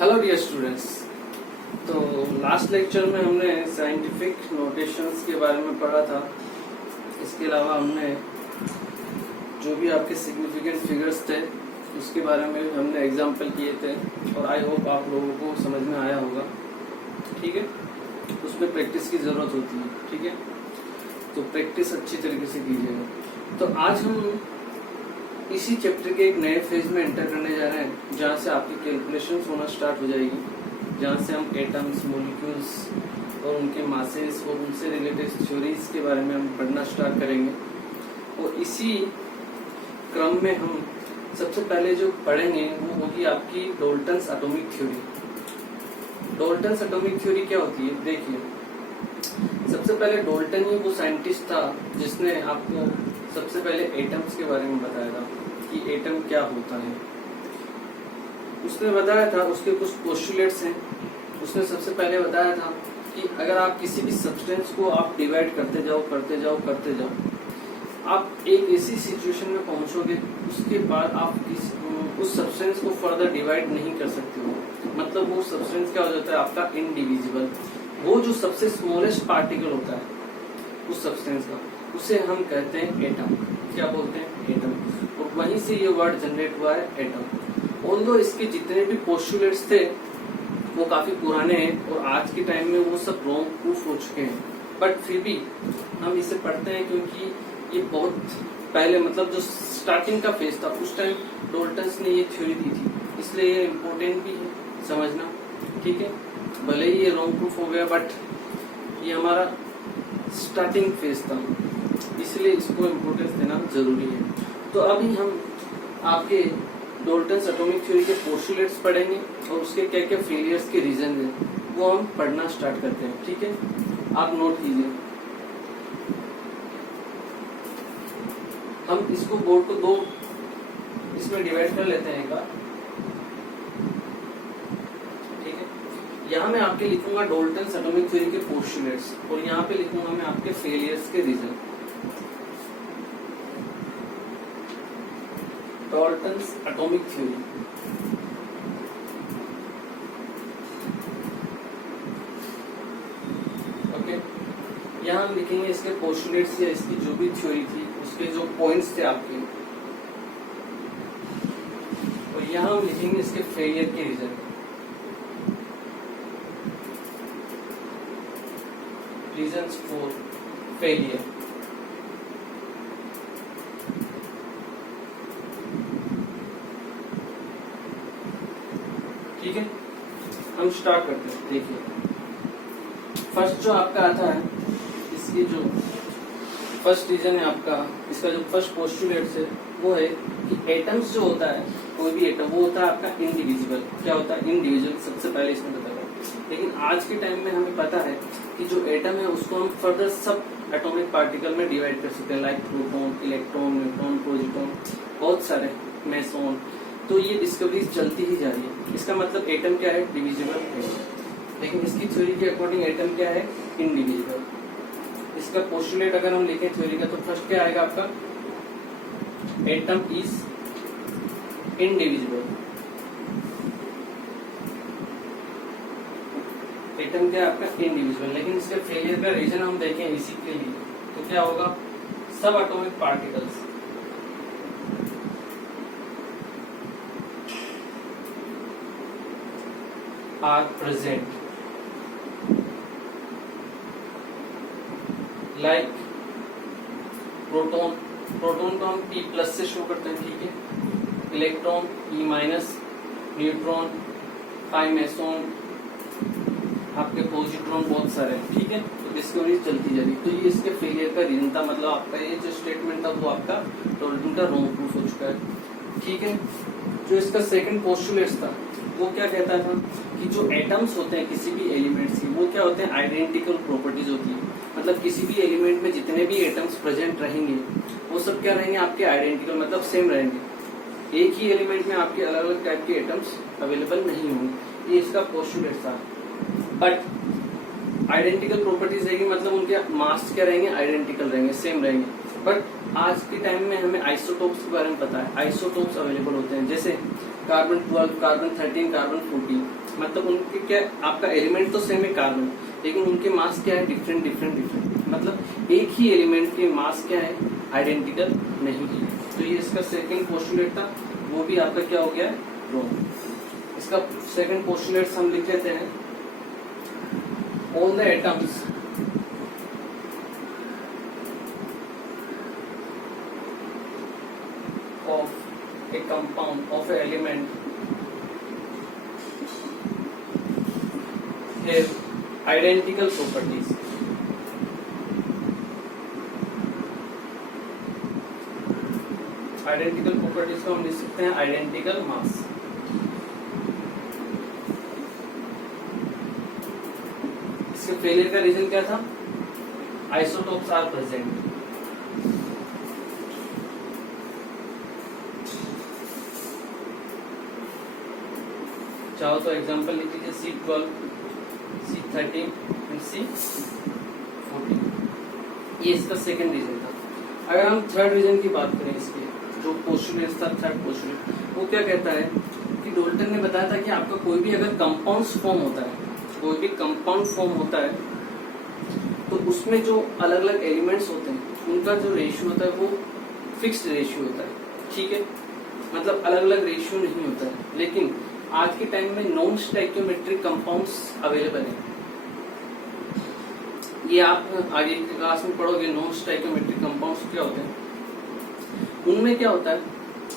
Hello dear students. तो last lecture में हमने साइंटिफिक नोटेशंस के बारे में पढ़ा था। इसके अलावा हमने जो भी आपके सिग्निफिकेंट फिगर्स थे उसके बारे में हमने एग्जाम्पल किए थे और आई होप आप लोगों को समझ में आया होगा। ठीक है, उसमें प्रैक्टिस की ज़रूरत होती है। ठीक है, तो प्रैक्टिस अच्छी तरीके से कीजिएगा। तो आज हम इसी चैप्टर के एक नए फेज में एंटर करने जा रहे हैं जहाँ से आपकी कैलकुलेशंस होना स्टार्ट हो जाएगी, जहाँ से हम एटम्स, मॉलिक्यूल्स और उनके मासेस और उनसे रिलेटेड थ्योरीज के बारे में हम पढ़ना स्टार्ट करेंगे। और इसी क्रम में हम सबसे पहले जो पढ़ेंगे वो होगी आपकी Dalton's atomic theory. Dalton's atomic theory क्या होती है? देखिए, सबसे पहले डाल्टन ही वो साइंटिस्ट था जिसने आपको सबसे पहले एटम्स के बारे में बताया था कि एटम क्या होता है। उसने बताया था, उसके कुछ पोस्टुलेट्स हैं। उसने सबसे पहले बताया था कि अगर आप किसी भी सब्सटेंस को आप डिवाइड करते जाओ, आप एक ऐसी सिचुएशन में पहुंचोगे उसके बाद आप उस सब्सटेंस को फर्दर डिवाइड नहीं कर सकते हो। मतलब वो सब्सटेंस क्या हो जाता है आपका? इनडिविजिबल। वो जो सबसे स्मॉलेस्ट पार्टिकल होता है उस सब्सटेंस का, उसे हम कहते हैं एटम। क्या बोलते हैं? एटम। और वहीं से ये वर्ड जनरेट हुआ है, एटम। ऑल्दो इसके जितने भी पोस्टुलेट्स थे वो काफी पुराने हैं और आज के टाइम में वो सब रॉन्ग प्रूफ हो चुके हैं, बट फिर भी हम इसे पढ़ते हैं क्योंकि ये बहुत पहले, मतलब जो स्टार्टिंग का फेज था उस टाइम डाल्टन्स ने ये थ्योरी दी थी, इसलिए ये इम्पोर्टेंट भी है समझना। ठीक है, भले ही ये रॉन्ग प्रूफ हो गया बट ये हमारा स्टार्टिंग फेज था, इसलिए इसको इम्पोर्टेंस देना जरूरी है। तो अभी हम आपके डाल्टन्स एटॉमिक थ्योरी के पोस्टुलेट्स पढ़ेंगे और उसके क्या क्या फेलियर्स के रीजन हैं वो हम पढ़ना स्टार्ट करते हैं। ठीक है, आप नोट कीजिए। हम इसको बोर्ड को दो इसमें डिवाइड कर लेते हैं एक। ठीक है, यहाँ मैं आपके लिखूंगा डाल्टन्स एटॉमिक थ्योरी के पोस्टुलेट्स और यहाँ पे लिखूंगा मैं आपके फेलियर्स के reason. Dalton's atomic theory. Okay, यहाँ हम लिखेंगे इसके पोस्टुलेट्स या इसकी जो भी थ्योरी थी उसके जो पॉइंट्स थे आपके, और यहाँ हम लिखेंगे इसके फेलियर के रीजन। Reasons for failure. ठीक है, हम स्टार्ट करते हैं। देखिए, फर्स्ट जो आपका आता है, इसकी जो फर्स्ट रीजन है आपका, इसका जो फर्स्ट पोस्टुलेट है वो है कि एटम्स जो होता है, कोई भी एटम वो होता है आपका इंडिविजुअल। क्या होता है? इंडिविजुअल। सबसे पहले इसमें बताया, लेकिन आज के टाइम में हमें पता है कि जो एटम है उसको हम फर्दर सब एटॉमिक पार्टिकल में डिवाइड कर सकते हैं, like proton, electron, neutron, proton, बहुत सारे, मेसॉन। तो ये डिस्कवरी चलती ही जा रही है। इसका मतलब एटम क्या है? डिविजिबल है। लेकिन इसकी थ्योरी के अकॉर्डिंग एटम क्या है? इंडिविजिबल। इसका पोस्टुलेट अगर हम लिखें थ्योरी का, तो फर्स्ट क्या आएगा आपका? Atom is indivisible. एटम क्या है आपका? इंडिविजुअल। लेकिन इसके फेलियर का रीजन हम देखें इसी के लिए, तो क्या होगा? सब atomic particles are present, like proton. Proton को हम P प्लस से शो करते हैं। ठीक है, इलेक्ट्रॉन E माइनस, न्यूट्रॉन, पाई मेसॉन, आपके पॉजिट्रॉन, बहुत सारे। ठीक है, तो डिस्कवरी चलती जा रही। तो ये इसके फेलियर का रीजन था, मतलब आपका ये जो स्टेटमेंट था वो आपका डाल्टन का रॉन्ग प्रूफ हो चुका है। ठीक है, जो इसका सेकंड पोस्टुलेट था वो क्या कहता था कि जो एटम्स होते हैं किसी भी एलिमेंट्स की, वो क्या होते हैं? आइडेंटिकल प्रॉपर्टीज होती है। मतलब किसी भी एलिमेंट में जितने भी एटम्स प्रेजेंट रहेंगे वो सब क्या रहेंगे? आपके आइडेंटिकल, मतलब सेम रहेंगे। एक ही एलिमेंट में आपके अलग अलग टाइप के एटम्स अवेलेबल नहीं होंगे। ये इसका पोस्टुलेट था। बट आइडेंटिकल प्रॉपर्टीज रहेगी, मतलब उनके मास क्या रहेंगे? आइडेंटिकल रहेंगे, सेम रहेंगे। बट आज के टाइम में हमें आइसोटोप्स के बारे में पता है। आइसोटोप्स अवेलेबल होते हैं, जैसे कार्बन 12, कार्बन 13, कार्बन 14, मतलब उनके क्या, आपका एलिमेंट तो सेम है कार्बन, लेकिन उनके मास क्या है, डिफरेंट डिफरेंट डिफरेंट, मतलब एक ही एलिमेंट के मास क्या है, आइडेंटिकल नहीं है। तो ये इसका सेकंड पोस्टुलेट था, वो भी आपका क्या हो गया है, रॉन्ग। इसका सेकंड पोस्टुलेट हम लिख लेते हैं, all the atoms of A compound of A element have identical properties. Identical properties को हम लिख सकते हैं आइडेंटिकल मास। इसके फेलियर का रीजन क्या था, आइसोटोप्स आर प्रेजेंट। चाहो तो एग्जांपल लिख लीजिए, C12, C13 एंड C14। ये इसका सेकंड रीजन था। अगर हम थर्ड रीजन की बात करें, इसके जो पोस्टुलेट था, थर्ड पोस्टुलेट, वो क्या कहता है कि डोल्टन ने बताया था कि आपका कोई भी अगर कंपाउंड फॉर्म होता है, कोई भी कंपाउंड फॉर्म होता है, तो उसमें जो अलग अलग एलिमेंट्स होते हैं उनका जो रेशियो होता है वो फिक्स्ड रेशियो होता है, ठीक है, मतलब अलग अलग रेशियो नहीं होता है। लेकिन आज के टाइम में नॉन स्टोइकियोमेट्रिक कंपाउंड्स अवेलेबल हैं। ये आप आगे की क्लास में पढ़ोगे, नॉन स्टोइकियोमेट्रिक कंपाउंड्स क्या होते हैं। उनमें क्या होता है,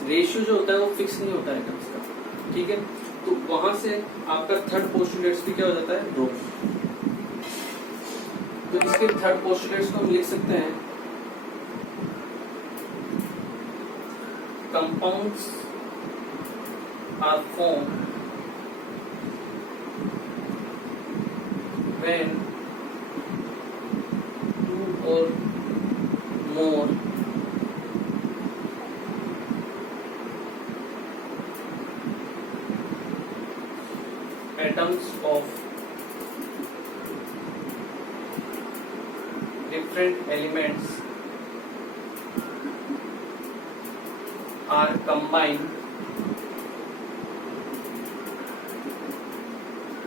रेशियो जो होता है वो फिक्स नहीं होता है एटम्स का, ठीक है। तो वहां से आपका थर्ड पोस्टुलेट्स भी क्या हो जाता है, ड्रॉप। तो इसके थर्ड पोस्टुलेट्स को हम लिख सकते हैं, compounds are formed when two or more atoms of different elements are combined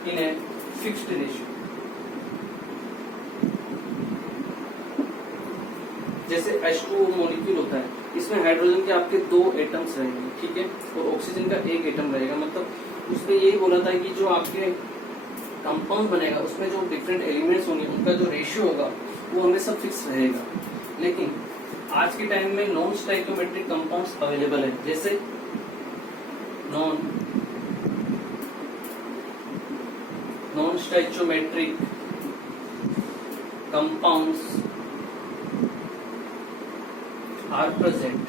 in a fixed ratio। जैसे H2O मॉलिक्यूल होता है, इसमें हाइड्रोजन के आपके 2 एटम्स रहेंगे, ठीक है, और ऑक्सीजन का 1 एटम रहेगा। मतलब उसमें यही बोला था कि जो आपके कंपाउंड बनेगा उसमें जो डिफरेंट एलिमेंट्स होंगे उनका जो रेशियो होगा वो हमेशा फिक्स रहेगा। लेकिन आज के टाइम में नॉन स्टोइकियोमेट्रिक कंपाउंड्स अवेलेबल है, जैसे non stoichiometric compounds are present.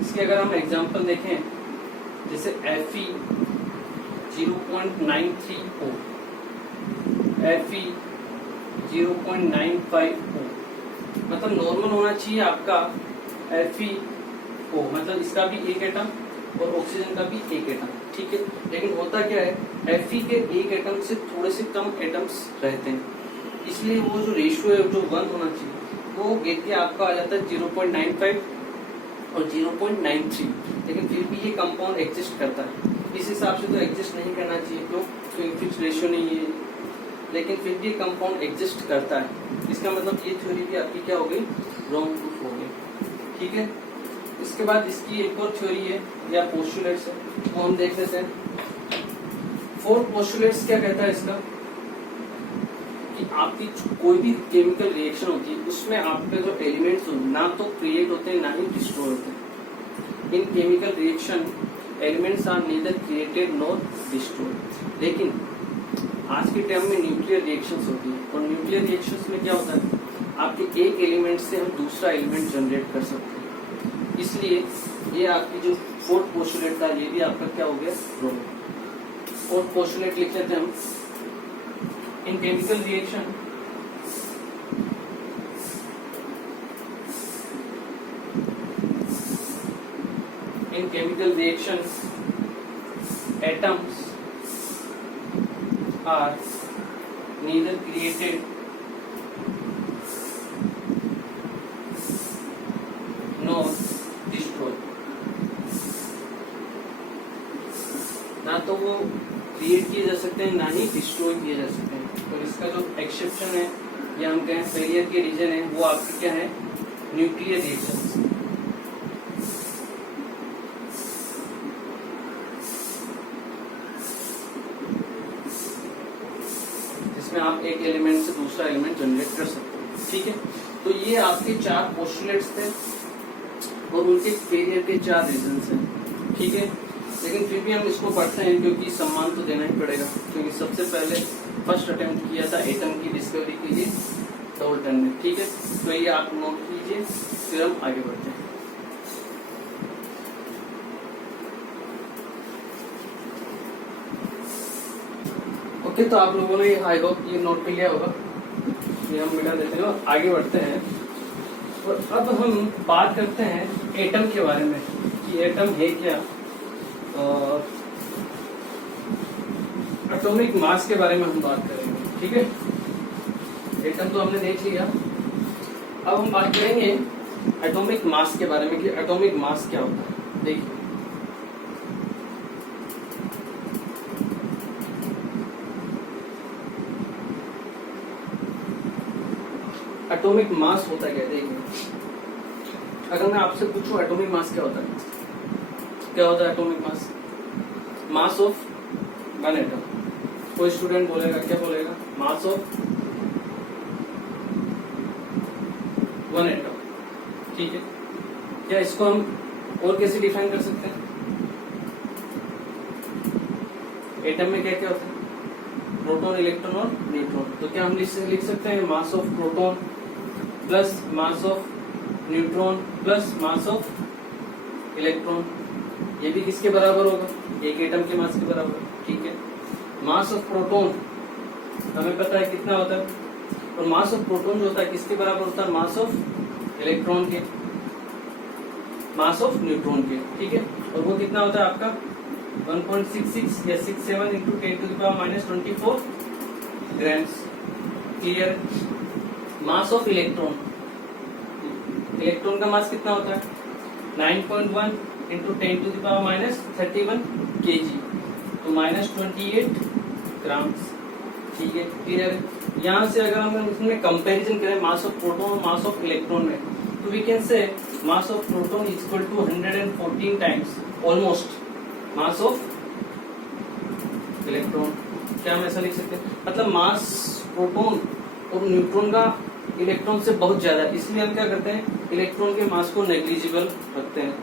इसके अगर हम एग्जांपल देखें, जैसे Fe 0.93O, Fe 0.95O, मतलब नॉर्मल होना चाहिए आपका FeO, मतलब इसका भी 1 एटम और ऑक्सीजन का भी 1 एटम, ठीक है। लेकिन होता क्या है, Fe के 1 एटम से थोड़े से कम एटम्स रहते हैं, इसलिए वो जो रेशियो है जो 1 होना चाहिए वो गेट के आपका आ जाता है 0.95 और 0.93। लेकिन फिर भी ये कंपाउंड एग्जिस्ट करता है, इस हिसाब से तो एग्जिस्ट नहीं करना चाहिए, क्यों, फिक्स रेशियो नहीं है, लेकिन फिर भी कंपाउंड एग्जिस्ट करता है। इसका मतलब ये थ्योरी भी आपकी क्या हो गई, रॉन्ग प्रूफ हो गई, ठीक है। इसके बाद इसकी एक और थ्योरी है या पोस्टुलेट्स है, वो हम देख लेते हैं। फोर्थ पोस्टुलेट्स क्या कहता है इसका, कि आपकी कोई भी केमिकल रिएक्शन होती है उसमें आपके जो एलिमेंट्स ना तो क्रिएट होते हैं ना ही डिस्ट्रॉय होते हैं। In chemical reaction elements are neither created nor destroyed. लेकिन आज के टाइम में न्यूक्लियर रिएक्शंस होती है, और न्यूक्लियर रिएक्शंस में क्या होता है, आपके एक एलिमेंट से हम दूसरा एलिमेंट जनरेट कर सकते हैं। इसलिए ये आपकी जो फोर्थ पोस्टुलेट था ये भी आपका क्या हो गया, रॉन्ग। फोर्थ पोस्टुलेट लिख लेते हैं हम, इन chemical reaction atoms are neither created nor destroyed। वो क्रिएट किए जा सकते हैं, ना ही डिस्ट्रॉय किए जा सकते हैं। तो इसका जो एक्सेप्शन है या हम कहें फेलियर के रीजन है वो आपके क्या है, न्यूक्लियर रिएक्शंस। जिसमें आप एक एलिमेंट से दूसरा एलिमेंट जनरेट कर सकते हैं। ठीक है, तो ये आपके 4 पोस्टुलेट्स थे और उनके फेलियर के 4 रीजंस हैं। ठीक है, लेकिन फिर भी हम इसको पढ़ते हैं क्योंकि सम्मान तो देना ही पड़ेगा, क्योंकि सबसे पहले फर्स्ट अटेम्प्ट किया था एटम की डिस्कवरी के लिए डाल्टन ने। ठीक है, तो ये आप नोट कीजिए, फिर हम आगे बढ़ते हैं। ओके, तो आप लोगों ने आई होप ये नोट कर लिया होगा, ये हम मिटा देते हैं और आगे बढ़ते हैं। और अब हम बात करते हैं एटम के बारे में कि एटम है क्या, एटॉमिक मास के बारे में हम बात करेंगे। ठीक है, एटम तो हमने देख लिया, अब हम बात करेंगे एटॉमिक मास के बारे में कि एटॉमिक मास क्या होता है। देखिए, एटॉमिक मास होता क्या है। देखिए, अगर मैं आपसे पूछूं एटॉमिक मास क्या होता है, क्या होता है atomic mass? Mass of one atom. कोई स्टूडेंट बोलेगा, क्या बोलेगा? Mass of one atom. ठीक है, क्या इसको हम और कैसे डिफाइन कर सकते हैं? एटम में क्या क्या होता है? प्रोटॉन, इलेक्ट्रॉन और न्यूट्रॉन। तो क्या हम लिख सकते हैं मास of proton plus mass of neutron plus mass of electron. ये भी किसके बराबर होगा? एक एटम के मास के बराबर। ठीक है, मास ऑफ प्रोटॉन हमें पता है कितना होता है, और मास ऑफ प्रोटॉन जो होता है किसके बराबर होता है? मास ऑफ इलेक्ट्रॉन के, मास ऑफ न्यूट्रॉन के। ठीक है, और वो कितना होता है आपका? 1.66 या 67 into 10⁻⁻24 grams. Clear? Mass of electron, electron का मास कितना होता है? 9.1 इंटू 10⁻31 kg, तो -28 ग्राम्स। ठीक है, क्लियर? यहाँ से अगर हम इसमें कंपैरिजन करें मास ऑफ प्रोटॉन और मास ऑफ इलेक्ट्रॉन में, तो we can say mass of proton is equal to 114 times almost mass of electron. क्या हम ऐसा लिख सकते हैं? मतलब मास प्रोटॉन और न्यूट्रॉन का इलेक्ट्रॉन से बहुत ज्यादा है, इसलिए हम क्या करते हैं? इलेक्ट्रॉन के मास को नेग्लिजिबल रखते हैं।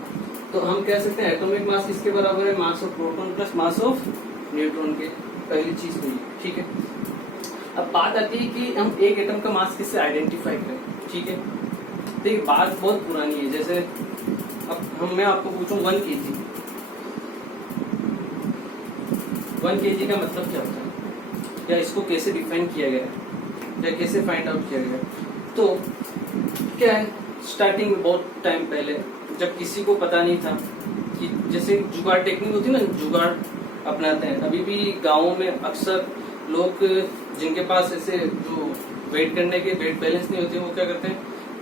तो हम कह सकते हैं एटॉमिक मास किसके बराबर है? Mass of proton plus mass of neutron के। पहली चीज हुई। ठीक है, अब बात आती है कि हम एक एटम का मास किससे आइडेंटिफाई करें। ठीक है, तो एक बात बहुत पुरानी है, जैसे अब मैं आपको पूछूं 1 kg, 1 kg का मतलब क्या होता है, या इसको कैसे डिफाइन किया गया है, या कैसे फाइंड आउट किया गया? तो क्या है, स्टार्टिंग में बहुत टाइम पहले जब किसी को पता नहीं था कि जैसे जुगाड़ टेक्निक होती है ना, जुगाड़ अपनाते हैं। अभी भी गाँवों में अक्सर लोग जिनके पास ऐसे जो वेट करने के वेट बैलेंस नहीं होते, वो क्या करते हैं?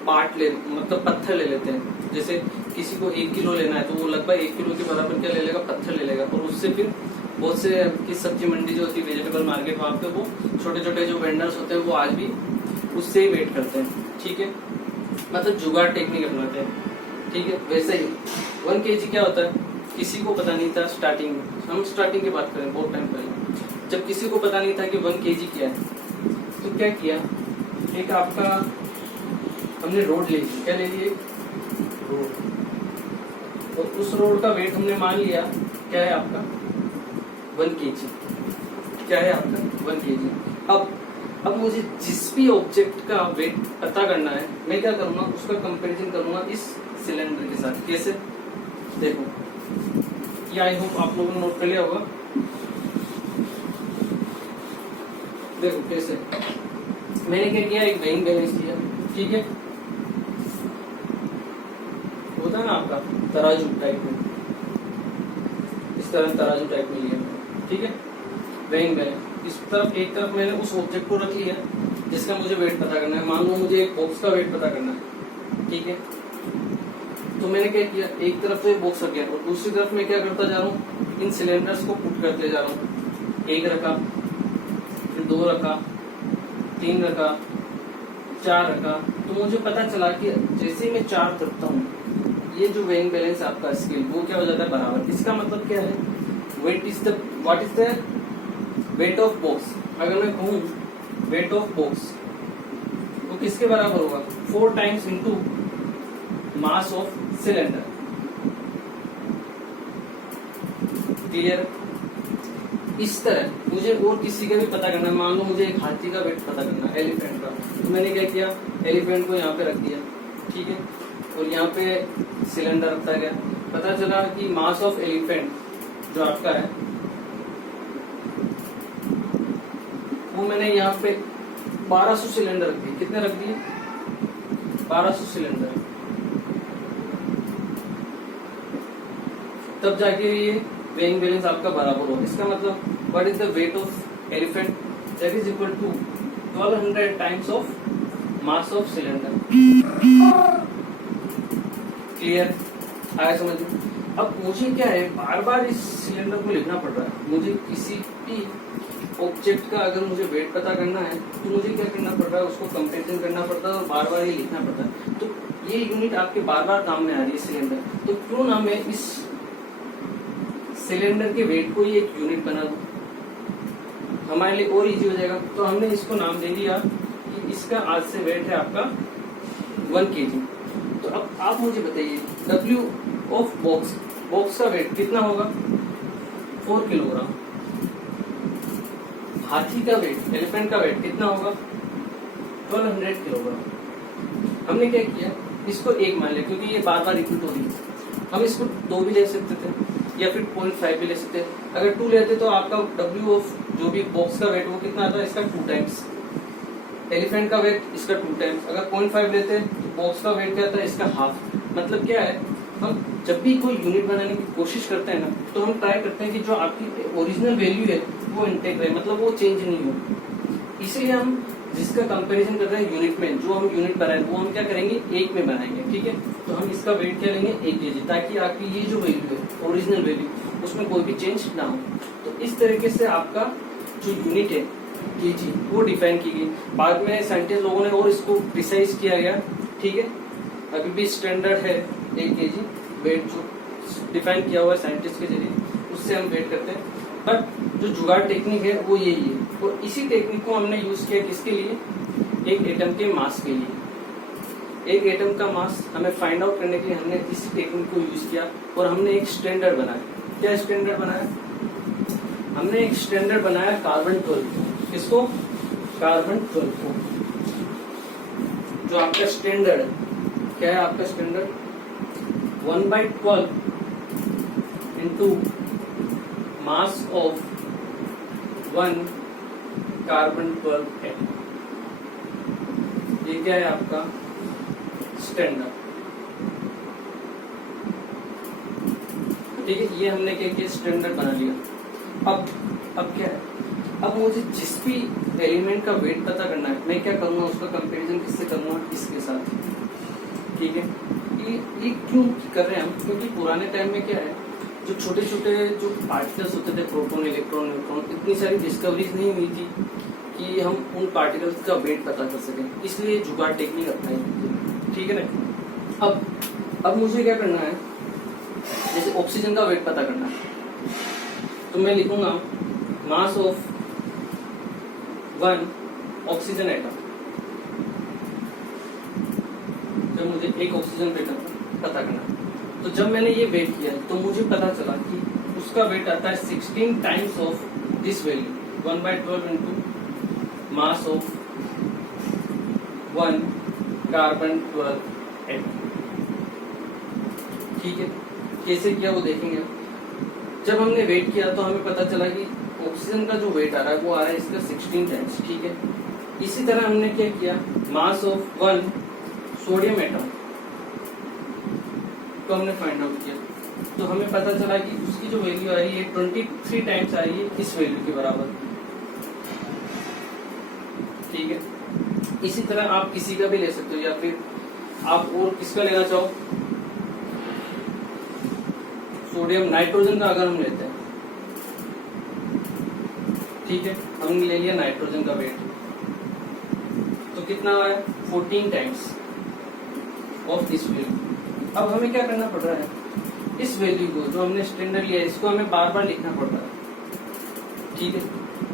पार्ट ले, मतलब पत्थर ले लेते हैं। जैसे किसी को 1 किलो लेना है तो वो लगभग 1 किलो के बराबर क्या ले लेगा? पत्थर ले लेगा, और उससे फिर बहुत से की सब्जी मंडी जो होती है, वेजिटेबल मार्केट, वहाँ पे वो छोटे छोटे जो वेंडर्स होते हैं वो आज भी उससे ही वेट करते हैं। ठीक है, मतलब जुगाड़ टेक्निक अपनाते हैं। ठीक है, वैसे ही 1 kg क्या होता है? किसी को पता नहीं था स्टार्टिंग में, हम स्टार्टिंग की बात करें बहुत टाइम पहले, जब किसी को पता नहीं था कि 1 kg क्या है, तो क्या किया? एक आपका हमने रोड ले ली, क्या ले लिए? रोड। और उस रोड का वेट हमने मान लिया क्या है आपका? 1 kg। क्या है आपका? 1 kg। अब मुझे जिस भी ऑब्जेक्ट का वेट पता करना है, मैं क्या करूंगा? उसका कंपैरिजन करूंगा इस सिलेंडर के साथ। कैसे? देखो, ये आई होप आप लोगों ने नोट कर लिया होगा। देखो कैसे, मैंने क्या किया? एक वेइंग बैलेंस लिया। ठीक है, होता है ना आपका तराजू टाइप में, इस तरह तराजू टाइप में लिया मैंने। ठीक है, वेइंग बैलेंस इस तरफ, एक तरफ मैंने उस ऑब्जेक्ट को रख लिया जिसका मुझे वेट पता करना है। मान लो मुझे एक बॉक्स का वेट पता करना है। ठीक है, तो मैंने क्या किया, एक तरफ तो ये बॉक्स रख गया और दूसरी तरफ मैं क्या करता जा रहा हूँ, इन सिलेंडर्स को पुट करते जा रहा हूँ। एक रखा, फिर 2 रखा, 3 रखा, 4 रखा। तो मुझे पता चला कि जैसे ही मैं 4 करता हूँ, ये जो वेइंग बैलेंस आपका स्केल वो क्या हो जाता है, बराबर। इसका मतलब क्या है, weight is the what is the weight of box. अगर मैं कहूँ वेट ऑफ बॉक्स तो किसके बराबर होगा, 4 times into mass of cylinder. Clear. इस तरह मुझे और किसी का भी पता करना है। मान लो मुझे एक हाथी का वेट पता करना है, एलिफेंट का, तो मैंने क्या किया, एलिफेंट को यहाँ पे रख दिया, ठीक है, और यहाँ पे सिलेंडर रखता गया। पता चला कि मास ऑफ एलिफेंट जो आपका है वो मैंने यहाँ पे 1200 सिलेंडर रख दिए। कितने रख दिए, 1200 सिलेंडर। तब जाके ये वेइंग बैलेंस आपका बराबर होगा। इसका मतलब what is the weight of elephant, that is equal to 1200 times of mass of cylinder. Clear, आया समझ में। अब मुझे क्या है, बार बार इस सिलेंडर को लिखना पड़ रहा है। मुझे किसी भी ऑब्जेक्ट का अगर मुझे वेट पता करना है तो मुझे क्या करना पड़ रहा है, उसको कंपेरिजन करना पड़ता है और बार बार ये लिखना पड़ता है। तो ये यूनिट आपके बार बार काम में आ रही है सिलेंडर, तो क्यों ना मैं इस सिलेंडर के वेट को ही एक यूनिट बना दूं, हमारे लिए और इजी हो जाएगा। तो हमने इसको नाम दे दिया कि इसका आज से वेट है आपका 1 kg। तो अब आप मुझे बताइए, W ऑफ बॉक्स, बॉक्स का वेट कितना होगा, 4 किलोग्राम। हाथी का वेट, एलिफेंट का वेट कितना होगा, 1200 किलोग्राम। हमने क्या किया, इसको 1 मान लिया क्योंकि ये बार बार रिपीट हो रही है। हम इसको 2 भी ले सकते थे या फिर 0.5 भी ले सकते थे। अगर 2 लेते तो आपका W ऑफ जो भी बॉक्स का वेट वो कितना आता है, इसका 2 टाइम्स। एलिफेंट का वेट इसका 2 टाइम्स। अगर 0.5 लेते तो बॉक्स का वेट क्या आता है, इसका हाफ। मतलब क्या है, हम जब भी कोई यूनिट बनाने की कोशिश करते हैं ना, तो हम ट्राई करते हैं कि जो आपकी ओरिजिनल वैल्यू है वो इंटेक रहे, मतलब वो चेंज नहीं हो। इसीलिए हम जिसका कंपैरिजन कर रहे हैं यूनिट में, जो हम यूनिट बनाए वो हम क्या करेंगे, 1 में बनाएंगे, ठीक है। तो हम इसका वेट क्या लेंगे, 1 kg, ताकि आपकी ये जो वैल्यू है ओरिजिनल वैल्यू, उसमें कोई भी चेंज ना हो। तो इस तरीके से आपका जो यूनिट है kg वो डिफाइन की गई। बाद में साइंटिस्ट लोगों ने और इसको प्रिसाइज किया गया, ठीक है। अभी भी स्टैंडर्ड है 1 kg वेट जो डिफाइन किया हुआ है साइंटिस्ट के जरिए, उससे हम वेट करते हैं। बट जो जुगाड़ टेक्निक है वो यही है, और इसी टेक्निक को हमने यूज किया किसके लिए, एक एटम के मास के लिए। एक एटम का मास हमें फाइंड आउट करने के लिए हमने इसी टेक्निक को यूज किया और हमने एक स्टैंडर्ड बनाया। क्या स्टैंडर्ड बनाया, हमने एक स्टैंडर्ड बनाया कार्बन 12। किसको, कार्बन 12 को। जो आपका स्टैंडर्ड क्या है, आपका standard 1/12 into mass of 1 carbon 12 atom. ये क्या है आपका स्टैंडर्ड, ठीक है। ये हमने क्या किया, स्टैंडर्ड बना लिया। अब क्या है, अब मुझे जिस भी एलिमेंट का वेट पता करना है, मैं क्या करूंगा, उसका कंपैरिजन किससे करूंगा, इसके साथ, ठीक है। ये क्यों कर रहे हैं हम, क्योंकि पुराने टाइम में क्या है, जो छोटे छोटे जो पार्टिकल्स होते थे, प्रोटॉन, इलेक्ट्रॉन, न्यूट्रॉन, इतनी सारी डिस्कवरीज नहीं हुई थी कि हम उन पार्टिकल्स का वेट पता कर सकें, इसलिए जुगाड़ टेक्निक अपनाई, ठीक है ना। अब मुझे क्या करना है, जैसे ऑक्सीजन का वेट पता करना है, तो मैं लिखूंगा मास ऑफ 1 ऑक्सीजन एटम। जब मुझे एक ऑक्सीजन एटम पता करना, तो जब मैंने ये वेट किया तो मुझे पता चला कि उसका वेट आता है 16 times of this value, 1/12 into mass of 1 carbon 12 atom, ठीक है। कैसे किया वो देखेंगे। जब हमने वेट किया तो हमें पता चला कि ऑक्सीजन का जो वेट आ रहा है वो आ रहा है इसका 16 टाइम्स, ठीक है। इसी तरह हमने क्या किया, मास ऑफ 1 सोडियम एटम को हमने फाइंड आउट किया, तो हमें पता चला कि उसकी जो वैल्यू आ रही है 23 टाइम्स आ रही है इस वैल्यू के बराबर, ठीक है। इसी तरह आप किसी का भी ले सकते हो, या फिर आप और किसका लेना चाहो, सोडियम नाइट्रोजन का अगर हम लेते हैं, ठीक है, हमने ले लिया नाइट्रोजन का वेट, तो कितना आया 14 टाइम्स ऑफ दिस वैल्यू। अब हमें क्या करना पड़ रहा है, इस वैल्यू को जो हमने स्टैंडर्ड लिया है इसको हमें बार बार लिखना पड़ रहा है, ठीक है।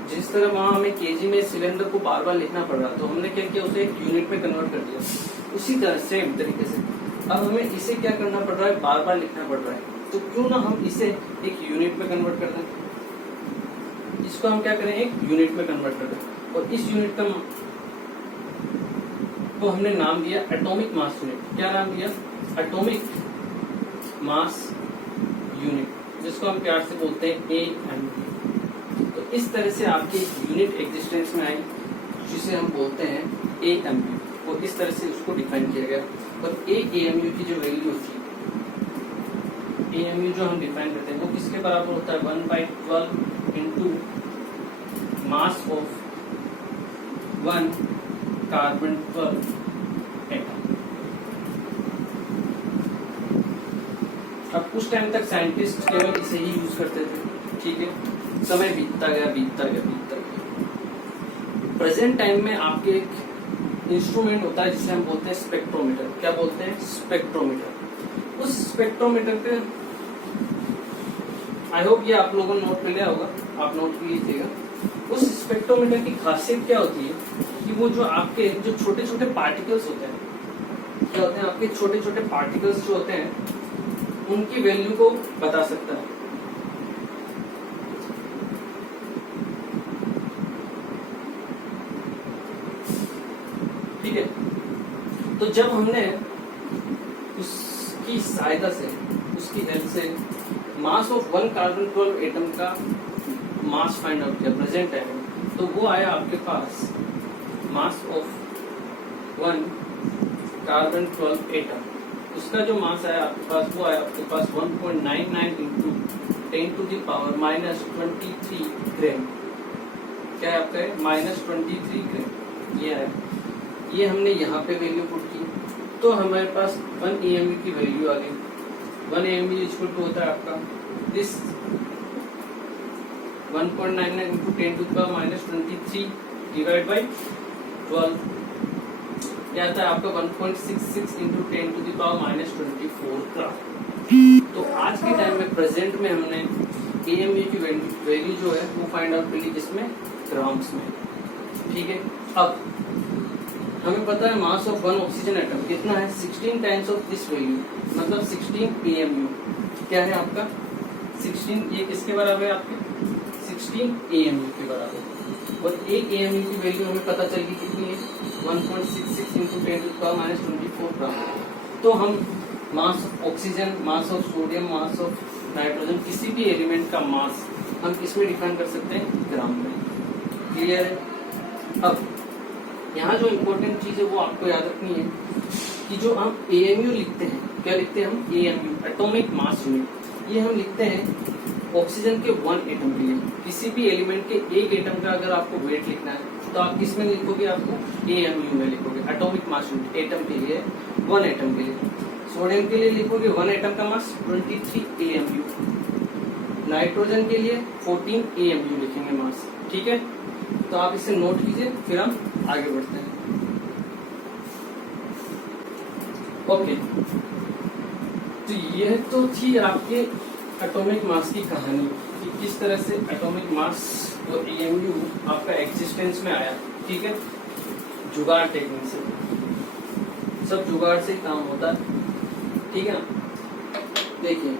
जिस तरह वहां हमें केजी में सिलेंडर को बार बार लिखना पड़ रहा, तो हमने क्या किया, उसे एक यूनिट में कन्वर्ट कर दिया। उसी तरह सेम तरीके से अब हमें इसे क्या करना पड़ रहा है, बार बार लिखना पड़ रहा है, तो क्यों ना हम इसे एक यूनिट में कन्वर्ट कर दें। इसको हम क्या करें, एक यूनिट में कन्वर्ट कर दें, और इस यूनिट का तो हमने नाम दिया एटॉमिक मास यूनिट। क्या नाम दिया, एटॉमिक मास यूनिट, जिसको हम प्यार से बोलते हैं AMU। तो इस तरह से आपकी यूनिट एग्जिस्टेंस में आई, जिसे हम बोलते हैं AMU, और इस तरह से उसको डिफाइन किया गया। और AMU की जो वैल्यू होती है, AMU जो हम डिफाइन करते हैं, वो किसके बराबर होता है, 1/12 into mass of 1 carbon 12 atom. अब कुछ टाइम तक साइंटिस्ट केवल इसे ही यूज करते थे, ठीक है। समय बीतता गया। प्रेजेंट टाइम में आपके एक इंस्ट्रूमेंट होता है जिसे हम बोलते हैं स्पेक्ट्रोमीटर। क्या बोलते हैं, स्पेक्ट्रोमीटर। उस स्पेक्ट्रोमीटर पे आई होप ये आप लोगों ने नोट कर लिया होगा, आप नोट कर लीजिएगा। उस स्पेक्ट्रोमीटर की खासियत क्या होती है कि वो जो आपके जो छोटे छोटे पार्टिकल्स होते हैं, क्या होते हैं, आपके छोटे छोटे पार्टिकल्स जो होते हैं उनकी वैल्यू को बता सकता है। ठीक है, तो जब हमने उसकी सहायता से, उसकी हेल्प से मास ऑफ 1 कार्बन 12 एटम का मास फाइंड आउट किया प्रेजेंट टाइम में, तो वो आया आपके पास मास ऑफ 1 कार्बन 12 एटम। उसका जो मास आया आपके पास, वो आया आपके पास 1.99 इंटू 10⁻⁻23 ग्राम। क्या है आपका, -23 ग्राम ये है। ये हमने यहाँ पे वैल्यू पुट की, तो हमारे पास 1 AMU की वैल्यू आ गई। 1 AMU इक्वल टू होता है आपका दिस 1.99 इंटू 10⁻⁻23 डिवाइड बाई 12, क्या आता है आपका 1.66 इंटू 10⁻⁻24 ग्राम। तो आज के टाइम में प्रेजेंट में हमने AMU की वैल्यू जो है वो फाइंड आउट कर ली, जिसमें ग्राम्स में, ठीक है। अब हमें पता है मास ऑफ 1 ऑक्सीजन एटम कितना है, 16 टाइम्स ऑफ दिस वैल्यू, मतलब 16 AMU। क्या है आपका 16, ये किसके बराबर है आपके 16 AMU के बराबर। और एक AMU की वैल्यू हमें पता चल गई कितनी है, 1.66 इंटू 10⁻⁻24 ग्राम। तो हम mass of oxygen, mass of sodium, mass of nitrogen, किसी भी एलिमेंट का मास हम किसमें डिफाइन कर सकते हैं, ग्राम में। क्लियर है। अब यहाँ जो इम्पोर्टेंट चीज है वो आपको याद रखनी है कि जो हम AMU लिखते हैं, क्या लिखते हैं हम, AMU एटॉमिक मास यूनिट। ये हम लिखते हैं ऑक्सीजन के 1 एटम के लिए। किसी भी एलिमेंट के एक एटम का अगर आपको वेट लिखना है तो आप किस में लिखोगे, आपको AMU में लिखोगे, एटॉमिक मास यूनिट। एटम के लिए 1 एटम के लिए, सोडियम के लिए लिखोगे 1 एटम का मास 23 AMU, नाइट्रोजन के लिए 14 AMU लिखेंगे मास, ठीक है। तो आप इसे नोट कीजिए, फिर हम आगे बढ़ते हैं। ओके, तो यह तो थी आपके एटॉमिक मास की कहानी कि किस तरह से एटॉमिक मास और AMU आपका एग्जिस्टेंस में आया, ठीक है। जुगाड़ टेक्निक से, सब जुगाड़ से ही काम होता है, ठीक है ना। देखिए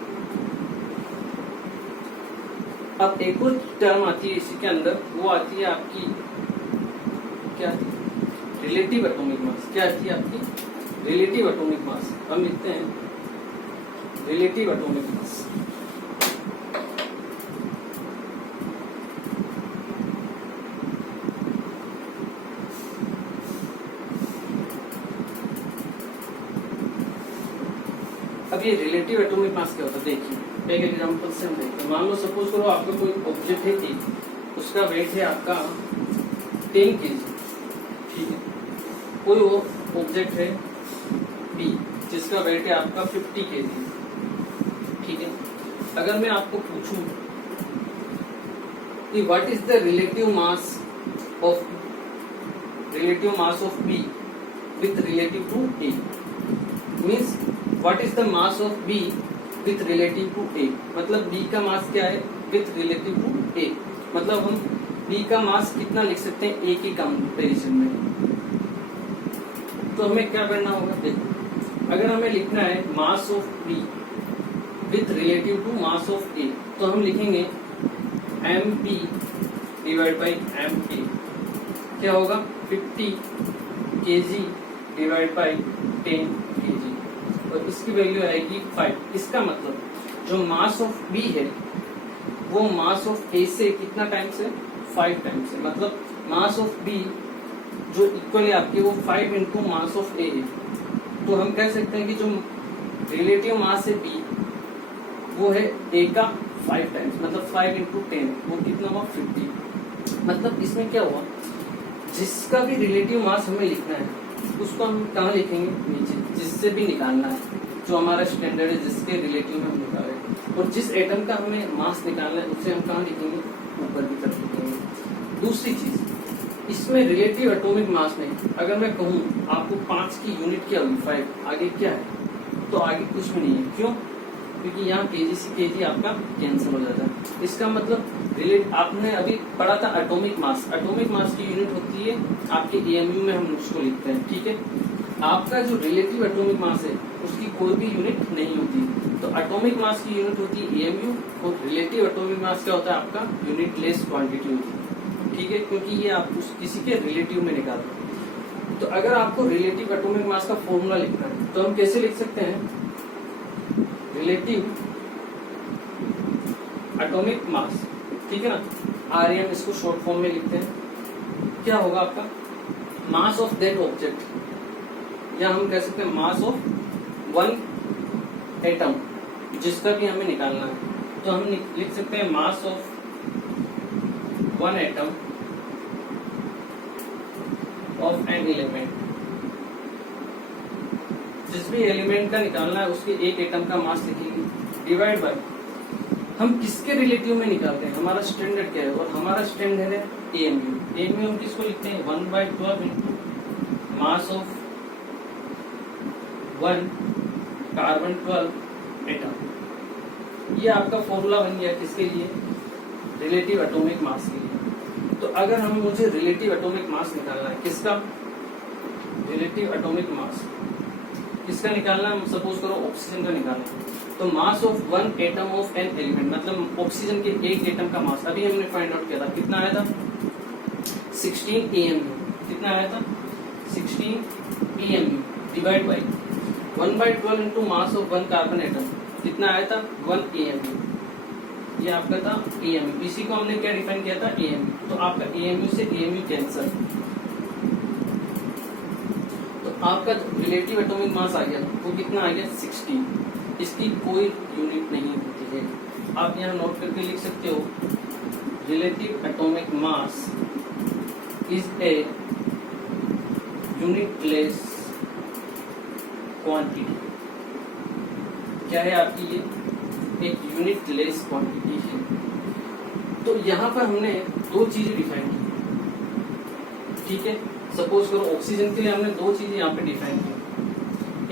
अब एक और टर्म आती है इसी के अंदर, वो आती है आपकी, क्या आती है, रिलेटिव एटॉमिक मास। क्या आती है आपकी, रिलेटिव एटॉमिक मास। हम लिखते हैं रिलेटिव एटॉमिक मास। अब ये रिलेटिव एटॉमिक मास क्या होता है, देखिए एक एग्जांपल से हम देखते हैं। मान लो सपोज करो आपका कोई ऑब्जेक्ट है कि उसका वेट है आपका 10 kg, ठीक है। कोई वो ऑब्जेक्ट है B जिसका वेट है आपका 50 kg, ठीक है। अगर मैं आपको पूछूं कि what is the relative mass of B with relative to A, means what is the mass of B with relative to A, मतलब बी का मास क्या है विथ रिलेटिव टू ए, मतलब हम बी का मास कितना लिख सकते हैं ए के कंपेरिजन में। तो हमें क्या करना होगा, देखो अगर हमें लिखना है mass of B with relative to mass of A, तो हम लिखेंगे M P divide by M A, क्या होगा 50 kg डिवाइड बाई 10 kg, और इसकी वैल्यू आएगी 5। इसका मतलब जो मास ऑफ बी है वो मास ऑफ ए से कितना टाइम्स है 5 टाइम्स है, मतलब मास ऑफ बी जो इक्वल है आपके वो 5 इंटू मास ऑफ ए है। तो हम कह सकते हैं कि जो रिलेटिव मास है बी वो है ए का 5 टाइम्स, मतलब 5 इंटू 10, वो कितना हुआ 50। मतलब इसमें क्या हुआ, जिसका भी रिलेटिव मास हमें लिखना है उसको हम कहाँ लिखेंगे, नीचे, जिससे भी निकालना है जो हमारा स्टैंडर्ड है जिसके रिलेटिव में हम निकाल रहे हैं, और जिस एटम का हमें मास निकालना है उसे हम कहाँ लिखेंगे, ऊपर की तरफ लिखेंगे। दूसरी चीज, इसमें रिलेटिव एटॉमिक मास नहीं, अगर मैं कहूँ आपको 5 की यूनिट क्या होगी 5, आगे क्या है, तो आगे कुछ भी नहीं है। क्यों, क्योंकि यहाँ केजी से केजी आपका कैंसिल हो जाता है। इसका मतलब आपने अभी पढ़ा था एटॉमिक मास, एटॉमिक मास की यूनिट होती है आपके एएमयू में, हम उसको लिखते हैं, ठीक है। आपका जो रिलेटिव एटॉमिक मास है उसकी कोई भी यूनिट नहीं होती, तो एटॉमिक मास की यूनिट होती है एएमयू, और रिलेटिव एटॉमिक मास क्या होता है आपका यूनिट लेस क्वांटिटी होती है, ठीक है, क्योंकि ये आप किसी के रिलेटिव में निकाल रहे हैं। तो अगर आपको रिलेटिव एटॉमिक मास का फॉर्मूला लिखना है तो हम कैसे लिख सकते हैं, रिलेटिव एटॉमिक मास, ठीक है ना, आरएम इसको शॉर्ट फॉर्म में लिखते हैं। क्या होगा आपका मास ऑफ दैट ऑब्जेक्ट, या हम कह सकते हैं मास ऑफ वन एटम, जिसका भी हमें निकालना है, तो हम लिख सकते हैं mass of one atom of an element. जिस भी एलिमेंट का निकालना है उसके एक एटम का मास लिखेंगे, डिवाइड बाय हम किसके रिलेटिव में निकालते हैं, हमारा स्टैंडर्ड क्या है, और हमारा स्टैंडर्ड है एएमयू। एएमयू हम किसको लिखते हैं 1/12 into mass of 1 carbon 12 atom. ये आपका फॉर्मूला बन गया किसके लिए, रिलेटिव एटॉमिक मास के लिए। तो अगर हम मुझे रिलेटिव एटॉमिक मास निकालना है, किसका रिलेटिव एटॉमिक मास किसका निकालना है, सपोज करो ऑक्सीजन का निकालना है, तो mass of one atom of an element, मतलब ऑक्सीजन के एक एटम का मास अभी हमने फाइंड आउट किया था, कितना आया था 16 AMU, कितना आया था 16 AMU, divide by 1/12 into mass of one carbon atom, कितना आया था 1 AMU। ये आपका था AMU, इसी को हमने क्या डिफाइन किया था AMU। तो आपका AMU से AMU कैंसर, तो आपका रिलेटिव एटॉमिक मास आ गया, वो कितना आ गया 16। इसकी कोई यूनिट नहीं होती है, आप यहाँ नोट करके लिख सकते हो, relative atomic mass is a unitless quantity. क्या है आपकी ये, एक यूनिटलेस क्वांटिटी है। तो यहाँ पर हमने दो चीजें डिफाइन की, ठीक है। सपोज करो ऑक्सीजन के लिए हमने दो चीजें यहाँ पे डिफाइन की,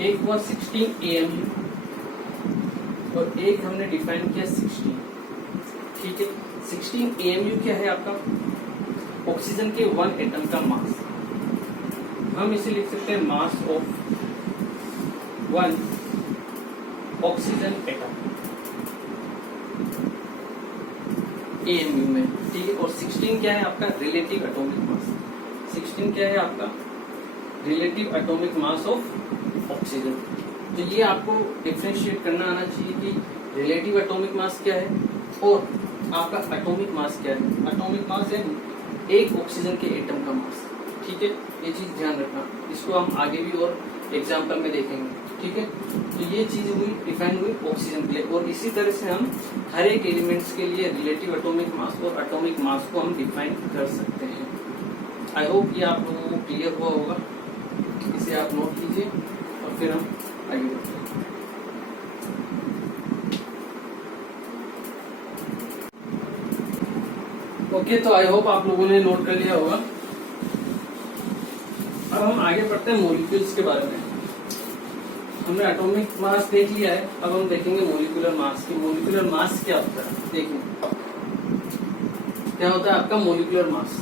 एक हुआ 16 AMU और एक हमने डिफाइन किया 16, ठीक है। 16 AMU क्या है आपका, ऑक्सीजन के वन एटम का मास, हम इसे लिख सकते हैं mass of one oxygen atom AMU में, ठीक है। और 16 क्या है आपका रिलेटिव एटॉमिक मास, 16 क्या है आपका relative atomic mass of oxygen. तो ये आपको डिफरेंशिएट करना आना चाहिए कि रिलेटिव एटॉमिक मास क्या है और आपका एटॉमिक मास क्या है। एटॉमिक मास है एक ऑक्सीजन के एटम का मास, ठीक है। ये चीज ध्यान रखना, इसको हम आगे भी और एग्जाम्पल में देखेंगे, ठीक है। तो ये चीज हुई डिफाइन हुई ऑक्सीजन के लिए, और इसी तरह से हम हर एक एलिमेंट्स के लिए रिलेटिव एटॉमिक मास और एटॉमिक मास को हम डिफाइन कर सकते हैं। आई होप ये आप लोगों को क्लियर हुआ होगा, इसे आप नोट कीजिए और फिर हम आगे बढ़ते हैं। ओके, तो आई होप आप लोगों ने नोट कर लिया होगा। अब हम आगे बढ़ते हैं मॉलिक्यूल्स के बारे में। हमने एटॉमिक मास देख लिया है, अब हम देखेंगे मॉलिक्यूलर मास की। मॉलिक्यूलर मास क्या होता है, देखिए क्या होता है आपका मॉलिक्यूलर मास।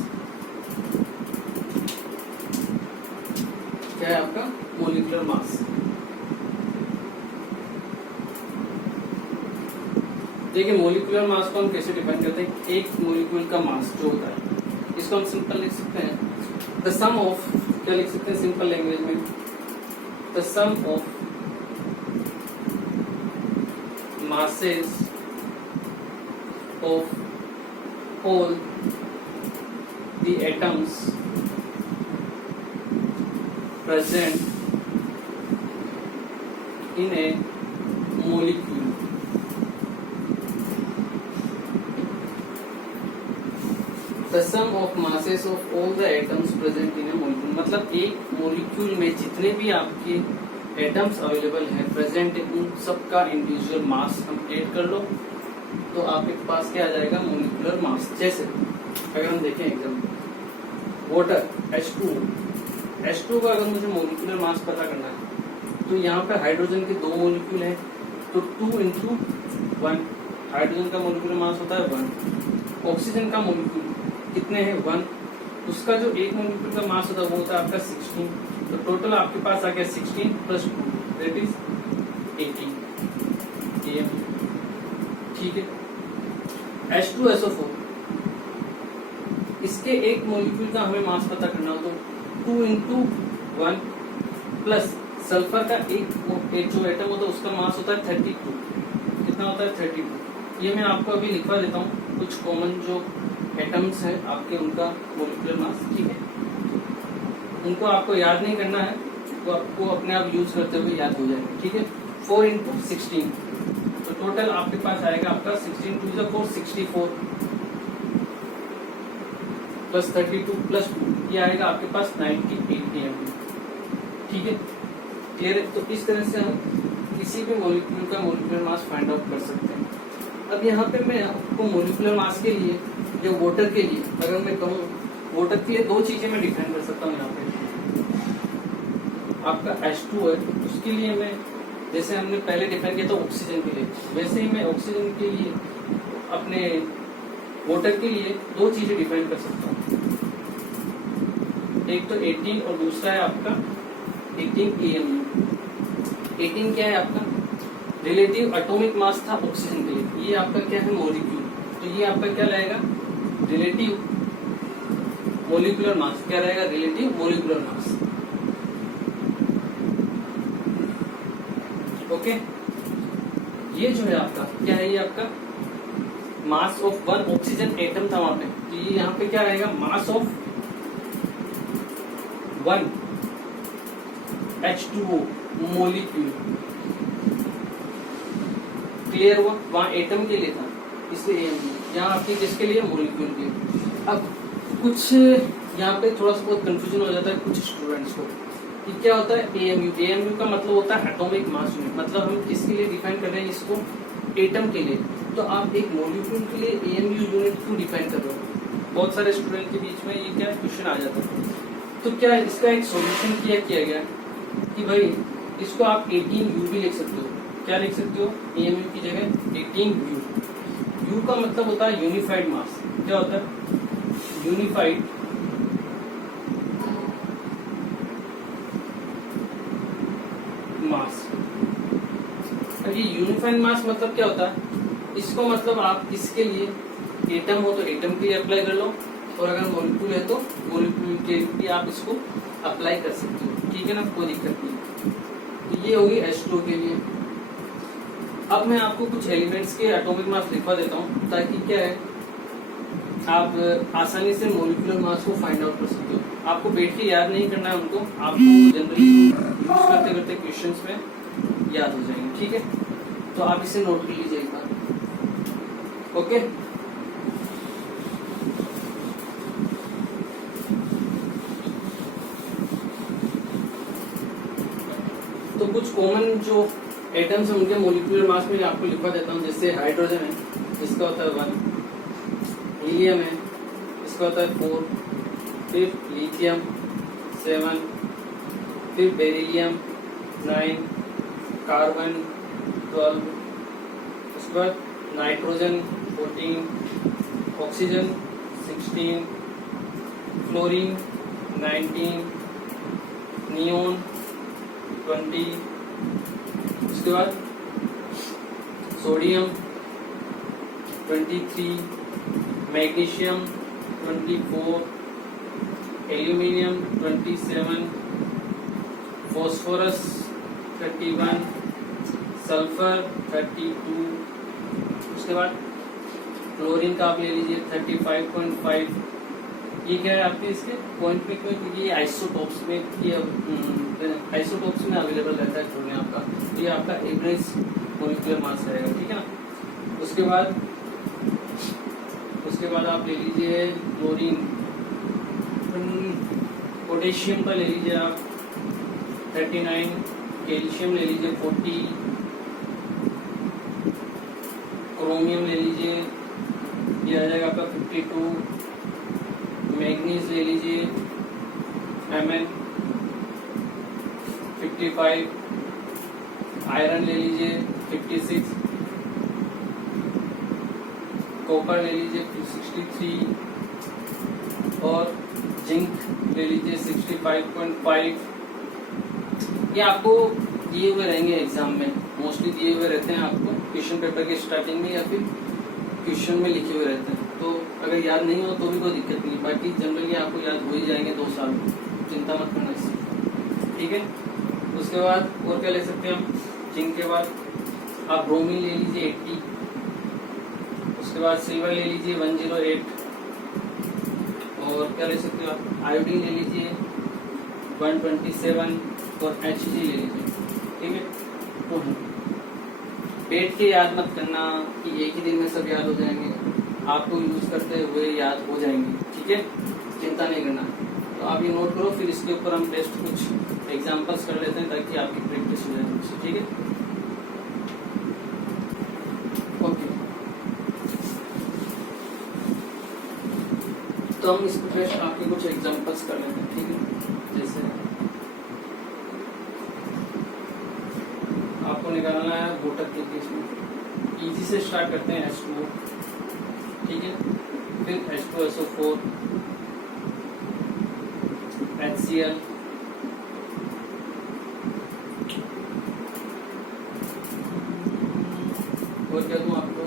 क्या है आपका मॉलिक्यूलर मास? देखिए मॉलिक्यूलर मास को हम कैसे डिफाइन करते हैं। एक मॉलिक्यूल का मास जो होता है, इसको हम सिंपल लिख सकते हैं द सम ऑफ, क्या लिख सकते हैं सिंपल लैंग्वेज में, the sum of masses of all the atoms present in a molecule. The sum of masses of all the atoms present in a molecule, मतलब एक मोलिक्यूल में जितने भी आपके एटम्स अवेलेबल हैं, प्रेजेंट, उन सबका इंडिविजुअल मास हम ऐड कर लो तो आपके पास क्या आ जाएगा मोलिकुलर मास। जैसे अगर हम देखें एग्जाम्पल वाटर H2 का अगर मुझे मोलिकुलर मास पता करना है तो यहाँ पे हाइड्रोजन के 2 मोलिक्यूल हैं तो 2 into 1 हाइड्रोजन का मोलिकुलर मास होता है 1। ऑक्सीजन का मोलिक्यूल कितने हैं 1, उसका जो एक मोलिक्यूल का मास होता है वो होता है आपका 16। तो टोटल आपके पास आ गया 16 + 2 दैट इज 18 AM। ठीक है, H2SO4 इसके एक मोलिक्यूल का हमें मास पता करना हो तो 2 into 1 प्लस सल्फर का एक जो एटम होता है उसका मास होता है 32। कितना होता है 32। ये मैं आपको अभी लिखवा देता हूँ कुछ कॉमन जो एटम्स हैं आपके, उनका मोलिकुलर मास। ठीक है, उनको आपको याद नहीं करना है, तो आपको अपने आप यूज करते हुए याद हो जाएगा। ठीक है, 4 into 16 तो टोटल आपके पास आएगा आपका 16 2 = 4 64 प्लस 32 प्लस 2 ये आएगा आपके पास 98 AM। ठीक है, क्लियर है? तो इस तरह से हम किसी भी मोलिक्यूल का मोलिकुलर मास फाइंड आउट कर सकते हैं। अब यहाँ पे मैं आपको मोलिकुलर मास के लिए जो वाटर के लिए अगर मैं कहूँ, वाटर के लिए 2 चीजें मैं डिफाइन कर सकता हूँ। यहाँ पे आपका H2 है, उसके लिए मैं जैसे हमने पहले डिफाइन किया था ऑक्सीजन के लिए, वैसे ही मैं ऑक्सीजन के लिए अपने वाटर के लिए 2 चीजें डिफाइन कर सकता हूँ। एक तो 18 और दूसरा है आपका 18 AMU। 18 क्या है आपका रिलेटिव एटॉमिक मास था ऑक्सीजन के लिए, ये आपका क्या है मॉलिक्यूल, तो ये आपका क्या रहेगा रिलेटिव मोलिकुलर मास। क्या रहेगा रिलेटिव मोलिकुलर मास। ओके, ये जो है आपका क्या है, ये आपका मास ऑफ 1 ऑक्सीजन एटम था वहां पे, तो ये यहाँ पे क्या रहेगा मास ऑफ 1 H2O मोलिक्यूल। क्लियर हुआ? वहां एटम के लिए था इसलिए यहाँ आपके जिसके लिए मोलिक्यूल के। अब कुछ यहाँ पे थोड़ा सा बहुत कंफ्यूजन हो जाता है कुछ स्टूडेंट्स को कि क्या होता है AMU का मतलब होता है एटॉमिक मास यूनिट, मतलब हम किसके लिए डिफाइन कर रहे हैं इसको एटम के लिए। तो आप एक मोलिक्यूल के लिए AMU यूनिट क्यों डिफाइन कर रहे हो? बहुत सारे स्टूडेंट के बीच में ये क्या क्वेश्चन आ जाता है। तो क्या इसका एक सॉल्यूशन किया गया कि भाई इसको आप 18U भी लिख सकते हो। क्या लिख सकते हो AMU की जगह 18U। U का मतलब होता है यूनिफाइड मास। क्या होता है यूनिफाइड मास। अब ये यूनिफाइड मास मतलब क्या होता है, इसको मतलब आप इसके लिए एटम हो तो एटम के लिए अप्लाई कर लो, और अगर मॉलिक्यूल है तो मॉलिक्यूल के लिए आप इसको अप्लाई कर सकते हो। ठीक है ना, कोई दिक्कत नहीं। तो ये होगी H2O के लिए। अब मैं आपको कुछ एलिमेंट्स के एटॉमिक मास लिखवा देता हूँ ताकि क्या है आप आसानी से मॉलिक्यूलर मास को फाइंड आउट कर सकते हो। आपको बैठ के याद नहीं करना है उनको, आपको जनरली यूज करते करते क्वेश्चंस में याद हो जाएंगे। ठीक है, तो आप इसे नोट कर लीजिए एक बार। ओके, तो कुछ कॉमन जो एटम्स हैं उनके मोलिकुलर मास में आपको लिखवा देता हूँ। जैसे हाइड्रोजन है, इसका होता है 1, हीलियम है इसका होता है 4, फिर लिथियम 7, फिर बेरिलियम 9, कार्बन 12, उसके बाद नाइट्रोजन 14, ऑक्सीजन 16, फ्लोरीन 19, नियोन 20, उसके बाद sodium 23, magnesium 24, aluminium 27, phosphorus 31, sulphur 32, उसके बाद क्लोरीन का आप ले लीजिए 35.5। ये क्या है आपके इसके पॉइंट पे, क्योंकि ये आइसोटोप्स में आइसोटोप्स में अवेलेबल रहता है क्लोरीन आपका, ये आपका एवरेज मॉलिक्यूलर मास रहेगा, ठीक है ना। उसके बाद आप ले लीजिए क्लोरीन, पोटेशियम का ले लीजिए आप 39, कैल्शियम ले लीजिए 40, क्रोमियम ले लीजिए, ये आ जाएगा आपका 52, मैग्नीज ले लीजिए Mn 55, आयरन ले लीजिए 56, कॉपर ले लीजिए 63 और जिंक ले लीजिए 65.5। ये आपको दिए हुए रहेंगे एग्जाम में, मोस्टली दिए हुए रहते हैं आपको क्वेश्चन पेपर के स्टार्टिंग में या फिर क्वेश्चन में लिखे हुए रहते हैं, तो अगर याद नहीं हो तो भी कोई दिक्कत नहीं, बाकी जनरली आपको याद हो ही जाएंगे 2 साल में, चिंता मत करना इससे, ठीक है। उसके बाद और क्या ले सकते हैं हम, जिंक के बाद आप ब्रोमीन ले लीजिए 80, उसके बाद सिल्वर ले लीजिए 108, और क्या ले सकते हो आप, आयोडीन ले लीजिए 127 और Hg ले लीजिए, ठीक है। तो पेट के याद मत करना कि एक ही दिन में सब याद हो जाएंगे, आपको यूज करते हुए याद हो जाएंगे, ठीक है, चिंता नहीं करना। तो आप ये नोट करो, फिर इसके ऊपर हम टेस्ट कुछ एग्जांपल्स कर लेते हैं ताकि आपकी प्रैक्टिस हो जाए, ठीक है। ओके, तो हम इसको टेस्ट आपके कुछ एग्जांपल्स कर लेते हैं, ठीक है। जैसे आपको निकालना है वोटर के केस में, इजी से स्टार्ट करते हैं H2O, ठीक है, फिर H2SO4, HCl, और क्या दूं आपको,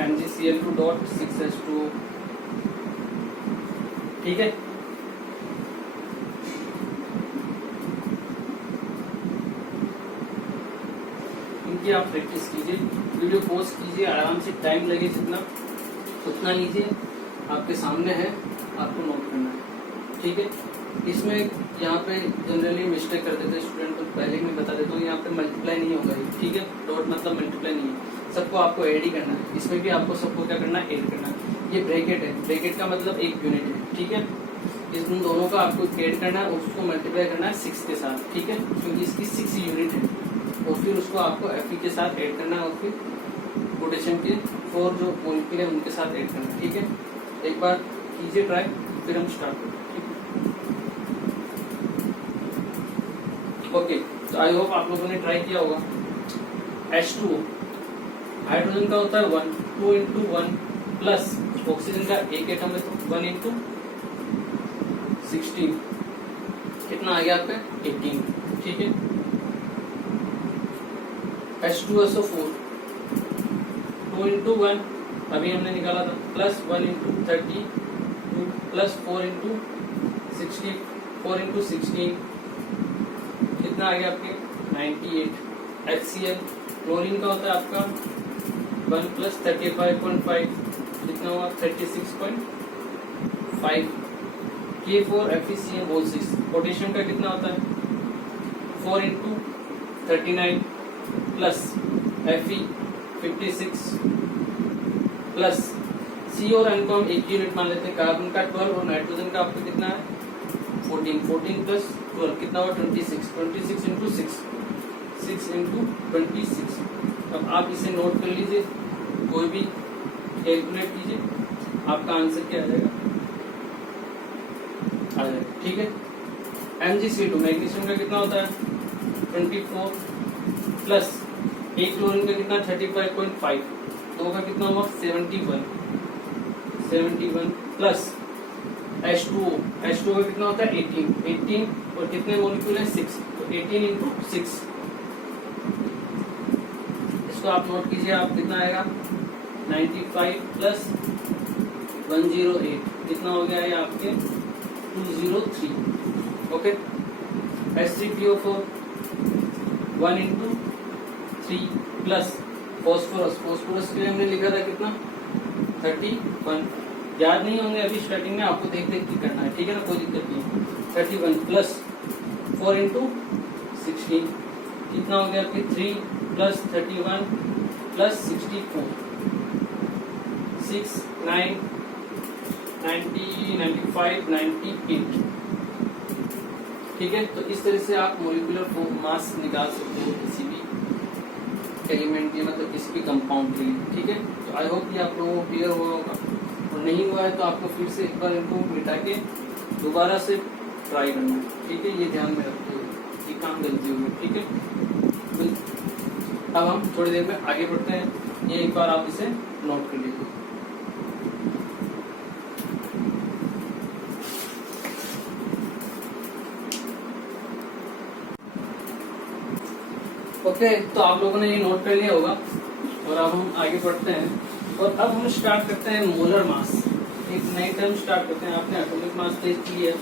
MgCl2.6H2O, ठीक है। इनकी आप प्रैक्टिस कीजिए, वीडियो पॉज कीजिए, आराम से टाइम लगे जितना उतना लीजिए, आपके सामने है, आपको नोट करना है, ठीक है। इसमें यहाँ पे जनरली मिस्टेक कर देते हैं स्टूडेंट, को पहले मैं बता देता हूँ, यहाँ पे मल्टीप्लाई नहीं होगा, ठीक है, डॉट मतलब मल्टीप्लाई नहीं है, सबको आपको ऐड ही करना है, इसमें भी आपको सबको क्या करना है, ऐड करना है। ये ब्रैकेट है, ब्रैकेट का मतलब 1 यूनिट है, ठीक है, इन दोनों का आपको ऐड करना है, उसको मल्टीप्लाई करना है 6 के साथ, ठीक है, क्योंकि इसकी 6 यूनिट है, और फिर उसको आपको Fe के साथ ऐड करना है, और फिर पोटेशियम के 4 जो मॉलिक्यूल है उनके साथ ऐड करना है, ठीक है। एक बार कीजिए ट्राई, फिर हम स्टार्ट करते हैं, ठीक है। ओके, तो आई होप आप लोगों ने ट्राई किया होगा। H2O हाइड्रोजन का होता है 1, 2 into 1 प्लस ऑक्सीजन का एक एटम है तो 1 into 16, कितना आ गया आपका 18, ठीक है। H2SO4 2 into 1 अभी हमने निकाला था, plus 1 into 32 plus 4 into 60, 4 into 16, कितना आ गया आपके 98। HCl क्लोरीन का होता है आपका 1 plus 35.5, कितना हुआ 36.5। K4FeCl6 पोटेशियम का कितना होता है 4 into 39 plus Fe 56 plus C और N को हम एक यूनिट मान लेते हैं, कार्बन का 12 और नाइट्रोजन का आपको कितना है 14, 14 प्लस 12 कितना हुआ 26, 26 इंटू 6, 6 इंटू 26। अब आप इसे नोट कर लीजिए, कोई भी कैलकुलेट कीजिए, आपका आंसर क्या आ जाएगा, आ जाएगा। ठीक है, MgCl2 मैग्नीशियम का कितना होता है 24 प्लस एक क्लोरीन का कितना 35.5, दो का कितना हुआ 71 प्लस H2O का कितना होता है 18 और कितने मोलिक्यूल है 6, तो 18 इंटू 6, इसको आप नोट कीजिए, आप कितना आएगा 95 प्लस 108 कितना हो गया है आपके 203। Okay, H3PO4 1 into 3 plus phosphorus के लिए हमने लिखा था कितना 31, याद नहीं होंगे अभी स्टार्टिंग में, आपको देख देख के करना है, ठीक है ना, कोई दिक्कत नहीं। 31 प्लस 4 इंटू 16 कितना हो गया आपके 3 प्लस 31 प्लस 64 6 9 90 95 98। ठीक है, तो इस तरह से आप मोलिकुलर मास निकाल सकते हो किसी भी एलिमेंट के, मतलब किसी भी कंपाउंड के लिए। ठीक है, तो आई होप कि आप लोगों को क्लियर हुआ होगा, और नहीं हुआ है तो आपको फिर से एक बार इनको मिटा के दोबारा से ट्राई करना है। ठीक है, ये ध्यान में रखते हुए कि काम गलती होगी। ठीक है, अब हम थोड़ी देर में आगे बढ़ते हैं, ये एक बार आप इसे नोट कर लीजिए। ओके, तो आप लोगों ने ये नोट कर लिया होगा, और अब हम आगे बढ़ते हैं, और अब हम स्टार्ट करते हैं मोलर मास। एक नई टर्म स्टार्ट करते हैं। आपने एटॉमिक मास देख लिया,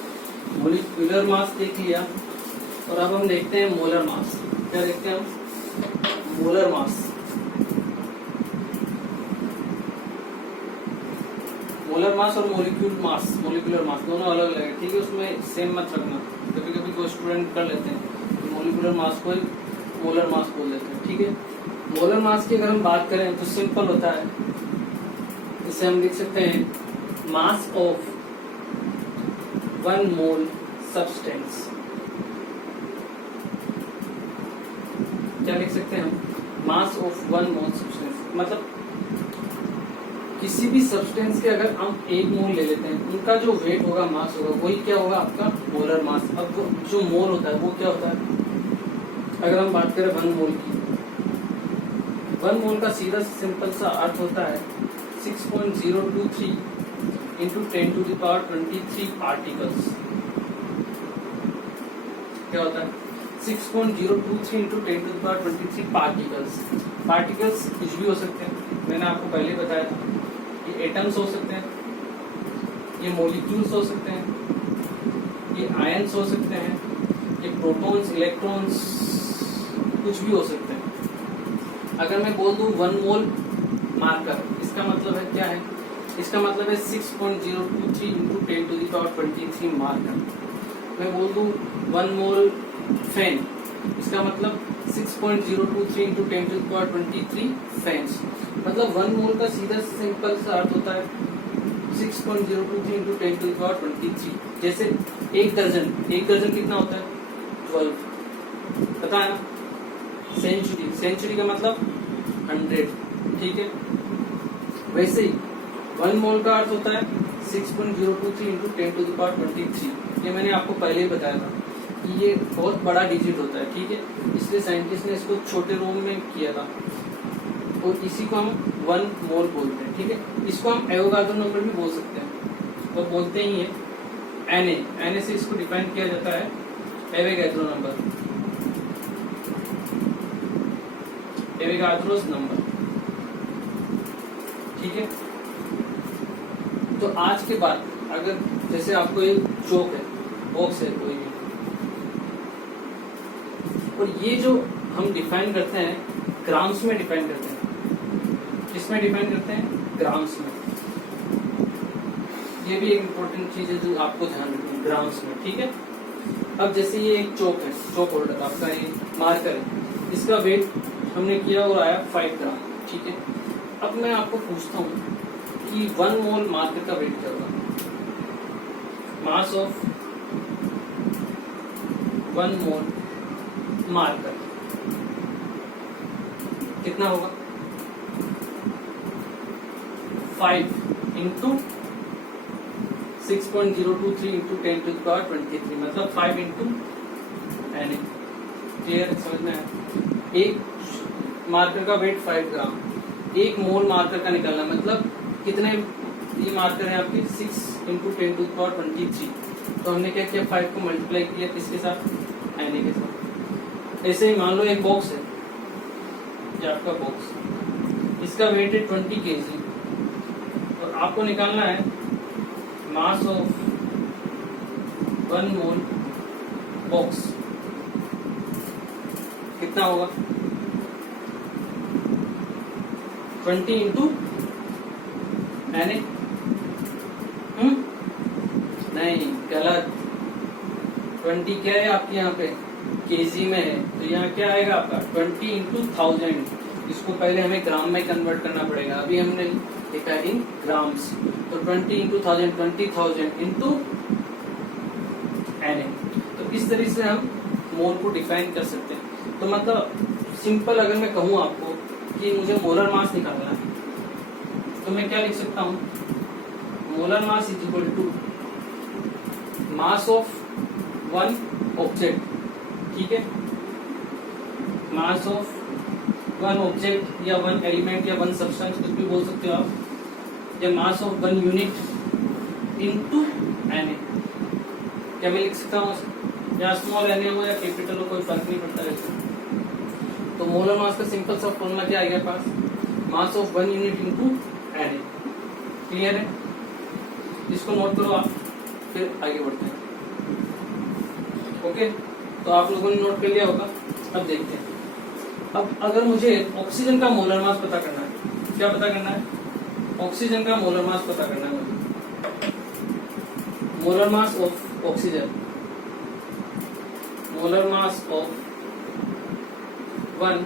मोलिकुलर मास देख लिया, और अब हम देखते हैं मोलर मास। क्या देखते हैं हम, मोलर मास। मोलर मास और मोलिकुलर मास दोनों अलग अलग है। ठीक है, उसमें सेम मत रखना, कभी कभी कोई स्टूडेंट कर लेते हैं मोलिकुलर मास को मोलर मास बोल देते हैं। ठीक है, मोलर मास की अगर हम बात करें तो सिंपल होता है, इसे हम लिख सकते हैं मास ऑफ 1 मोल सब्सटेंस। क्या लिख सकते हैं हम, मास ऑफ 1 मोल सब्सटेंस, मतलब किसी भी सब्सटेंस के अगर हम 1 मोल ले लेते हैं, उनका जो वेट होगा, मास होगा, वही क्या होगा आपका मोलर मास। अब जो मोल होता है वो क्या होता है, अगर हम बात करें 1 मोल की, 1 मोल का सीधा सिंपल सा अर्थ होता है 6.023 into 10 to the power 23 particles. क्या होता है 6.023 into 10 to the power 23 particles. Particles कुछ भी हो सकते हैं, मैंने आपको पहले बताया था, ये एटम्स हो सकते हैं, ये मॉलिक्यूल्स हो सकते हैं, ये आयंस हो सकते हैं, ये प्रोटॉन्स, इलेक्ट्रॉन्स, कुछ भी हो सकते हैं। अगर मैं बोल दूं 1 मोल मार्कर, इसका मतलब है क्या है, इसका मतलब है 6.023 into 10 to the power 23 marker. मैं बोल दूं 1 मोल फैन, इसका मतलब 6.023 into 10 to the power 23 fans. मतलब 1 मोल का सीधा सिंपल सा अर्थ होता है 6.023 इंटू 10 टू द पावर 23। जैसे एक दर्जन कितना होता है 12, पता है ना। सेंचुरी का मतलब 100। ठीक है, वैसे ही 1 मोल का अर्थ होता है 6.023 इंटू 10 टू द पावर 23। ये मैंने आपको पहले ही बताया था कि ये बहुत बड़ा डिजिट होता है। ठीक है, इसलिए साइंटिस्ट ने इसको छोटे रोम में किया था, और इसी को हम 1 मोल बोलते हैं। ठीक है, इसको हम एवोगाड्रो नंबर भी बोल सकते हैं, और बोलते ही है Na से इसको डिफाइन किया जाता है एवोगाड्रो नंबर, एवोगाड्रोस नंबर। ठीक है, तो आज के बाद अगर जैसे आपको एक चौक है, बॉक्स है कोई भी, और ये जो हम डिफाइन करते हैं ग्राम्स में डिफाइन करते हैं, किसमें डिफाइन करते हैं, ग्राम्स में। ये भी एक इम्पोर्टेंट चीज है जो आपको ध्यान रखनी है, ग्राम्स में। ठीक है, अब जैसे ये एक चौक है, चौक होल्डर आपका, ये मार्कर है, इसका वेट हमने किया और आया 5 ग्राम। ठीक है, अब मैं आपको पूछता हूँ कि 1 मोल मार्कर का वेट क्या होगा, मास ऑफ 1 मोल मार्कर कितना होगा 5 into 6.023 into 10 to the power 23 मतलब 5 इंटू एन। क्लियर, समझ में आया। एक मार्कर का वेट 5 ग्राम, एक मोल मार्कर का निकालना मतलब कितने ये मार्कर है आपकी 6 इंटू 10 टू द पावर 23। तो हमने क्या किया 5 को मल्टीप्लाई किया किसके साथ एन के साथ। ऐसे ही मान लो एक बॉक्स है, ये आपका बॉक्स, इसका वेट है 20 kg और आपको निकालना है मास ऑफ 1 मोल बॉक्स कितना होगा 20 इंटू एन। नहीं, गलत। 20 क्या है आपके यहाँ पे केजी में है, तो यहाँ क्या आएगा आपका 20 इंटू 1000। इसको पहले हमें ग्राम में कन्वर्ट करना पड़ेगा, अभी हमने लिखा है इन ग्राम्स। तो 20 इंटू 1000 20,000 इंटू एन। तो इस तरीके से हम मोल को डिफाइन कर सकते हैं। तो मतलब सिंपल अगर मैं कहूँ आपको कि मुझे मोलर मास निकालना है तो मैं क्या लिख सकता हूँ, molar mass is equal to mass of 1 object. ठीक है, मास ऑफ 1 ऑब्जेक्ट या 1 एलिमेंट या 1 सब्सटेंस कुछ भी बोल सकते हो आप, या mass of 1 unit into N. क्या मैं लिख सकता हूँ, या स्मॉल एन हो या कैपिटल हो कोई फर्क नहीं पड़ता है। तो मोलर मास का सिंपल सा फॉर्मूला क्या आ गया पास, mass of 1 unit into N. Clear है, इसको नोट करो आप, फिर आगे बढ़ते हैं। ओके, तो आप लोगों ने नोट कर लिया होगा। अब देखते हैं, अब अगर मुझे ऑक्सीजन का मोलर मास पता करना है, क्या पता करना है, ऑक्सीजन का मोलर मास पता करना है मुझे। Molar mass of oxygen, molar mass of 1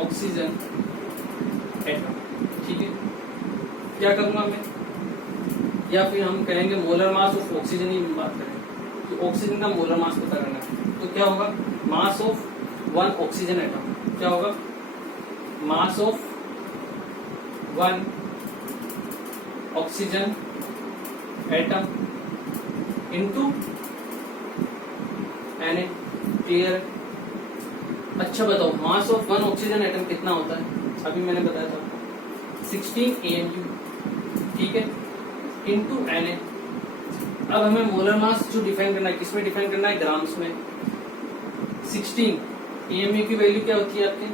oxygen atom. ठीक है, क्या करूंगा मैं, या फिर हम कहेंगे मोलर मास ऑफ ऑक्सीजन ही बात करें, तो ऑक्सीजन का मोलर मास पता करना है। तो क्या होगा, मास ऑफ 1 ऑक्सीजन एटम क्या होगा, mass of 1 oxygen atom into N. Clear. अच्छा बताओ, मास ऑफ 1 ऑक्सीजन एटम कितना होता है, अभी मैंने बताया था 16 AMU। ठीक है, इनटू एन। अब हमें मोलर मास जो डिफाइन करना है, किसमें डिफाइन करना है, ग्राम्स में। 16 AMU की वैल्यू क्या होती है आपकी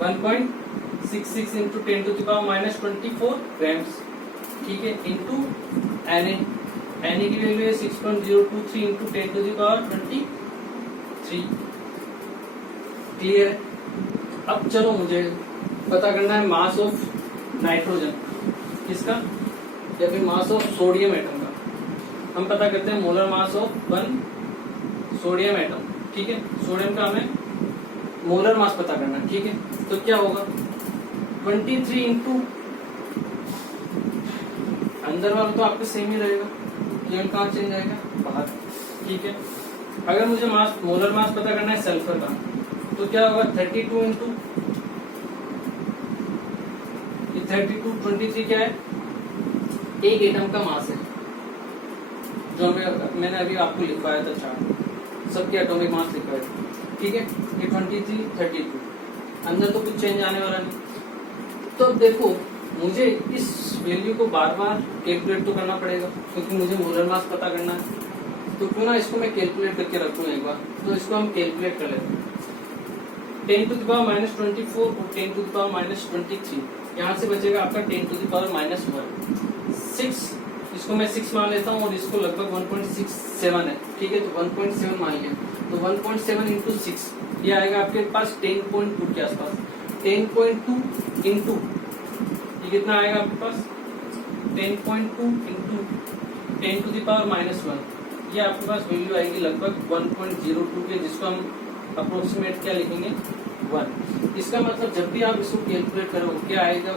1.66 into 10 to the power -24 grams. ठीक है, इंटू एन। एन की वैल्यू है 6.023 into 10 to the power 23। Clear. अब चलो मुझे पता करना है मास ऑफ नाइट्रोजन, किसका, या फिर मास ऑफ सोडियम एटम का। हम पता करते हैं molar mass of 1 sodium atom. ठीक है, सोडियम का हमें मोलर मास पता करना है। ठीक है, तो क्या होगा 23 इंटू, अंदर वाला तो आपका सेम ही रहेगा, ये कहाँ चेंज आएगा, बाहर। ठीक है, अगर मुझे मास मोलर मास पता करना है सल्फर का, तो क्या होगा 32 इंटू 32 23 क्या है, एक एटम का मास है, जो मैंने अभी आपको लिखवाया था चार्ट, सबके एटॉमिक मास लिखवाया था। ठीक है, ये 23 32, अंदर तो कुछ चेंज आने वाला नहीं। तो अब देखो, मुझे इस वैल्यू को बार बार कैलकुलेट तो करना पड़ेगा, क्योंकि मुझे मोलर मास पता करना है। तो क्यों ना इसको मैं कैलकुलेट करके रखूँ एक बार, तो इसको हम कैलकुलेट कर लेते हैं। 10 टू द पावर -24 और 10 टू द पावर -23, यहाँ से बचेगा आपका 10 टू द पावर -1। 6, इसको मैं 6 मान लेता हूँ और इसको लगभग 1.67 है। ठीक है, तो 1.7 मान लिया, तो 1.7 इंटू 6 ये आएगा आपके पास 10.2 के आसपास। 10.2 इंटू ये कितना आएगा आपके पास 10.2 इंटू 10 टू द पावर -1, ये आपके पास वैल्यू आएगी लगभग 1.02 के, जिसको हम अप्रोक्सीमेट क्या लिखेंगे 1। इसका मतलब जब भी आप इसको कैलकुलेट करोगे क्या आएगा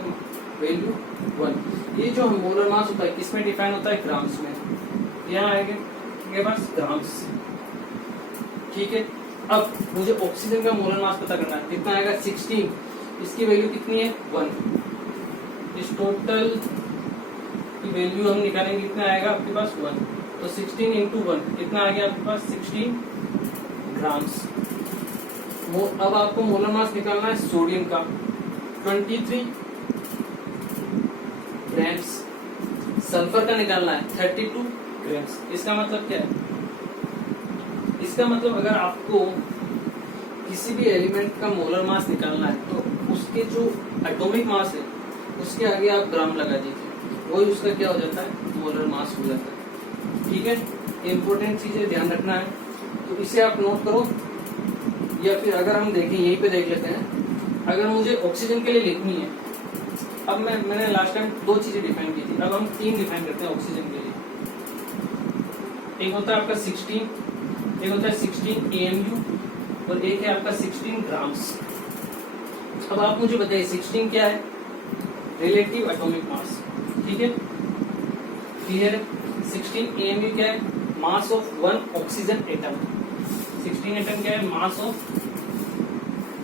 वैल्यू 1। ये जो मोलर मास होता है किसमें डिफाइन होता है, ग्राम्स में। यहाँ आएगा आपके पास ग्राम्स। ठीक है, अब मुझे ऑक्सीजन का मोलर मास पता करना है, कितना आएगा 16, इसकी वैल्यू कितनी है 1, इस टोटल की वैल्यू हम निकालेंगे, कितना आएगा आपके पास 1, तो 16 इंटू 1 कितना आ गया आपके पास 16 ग्राम्स। अब आपको मोलर मास निकालना है सोडियम का 23 ग्राम्स, सल्फर का निकालना है 32 ग्राम्स। इसका मतलब क्या है? इसका मतलब अगर आपको किसी भी एलिमेंट का मोलर मास निकालना है तो उसके जो एटॉमिक मास है उसके आगे आप ग्राम लगा दीजिए, वही उसका क्या हो जाता है, मोलर मास हो जाता है। ठीक है, इंपॉर्टेंट चीजें ध्यान रखना है, तो इसे आप नोट करो। या फिर अगर हम देखें, यहीं पे देख लेते हैं, अगर मुझे ऑक्सीजन के लिए लिखनी है, अब मैंने लास्ट टाइम 2 चीजें डिफाइन की थी, अब हम 3 डिफाइन करते हैं ऑक्सीजन के लिए। एक होता है आपका 16, एक होता है 16 AMU और एक है आपका 16 ग्राम्स। अब आप मुझे बताइए 16 क्या है? Relative atomic mass. ठीक है, क्लियर है? 16 AMU क्या है? Mass of 1 oxygen atom. 16 atom क्या है? Mass of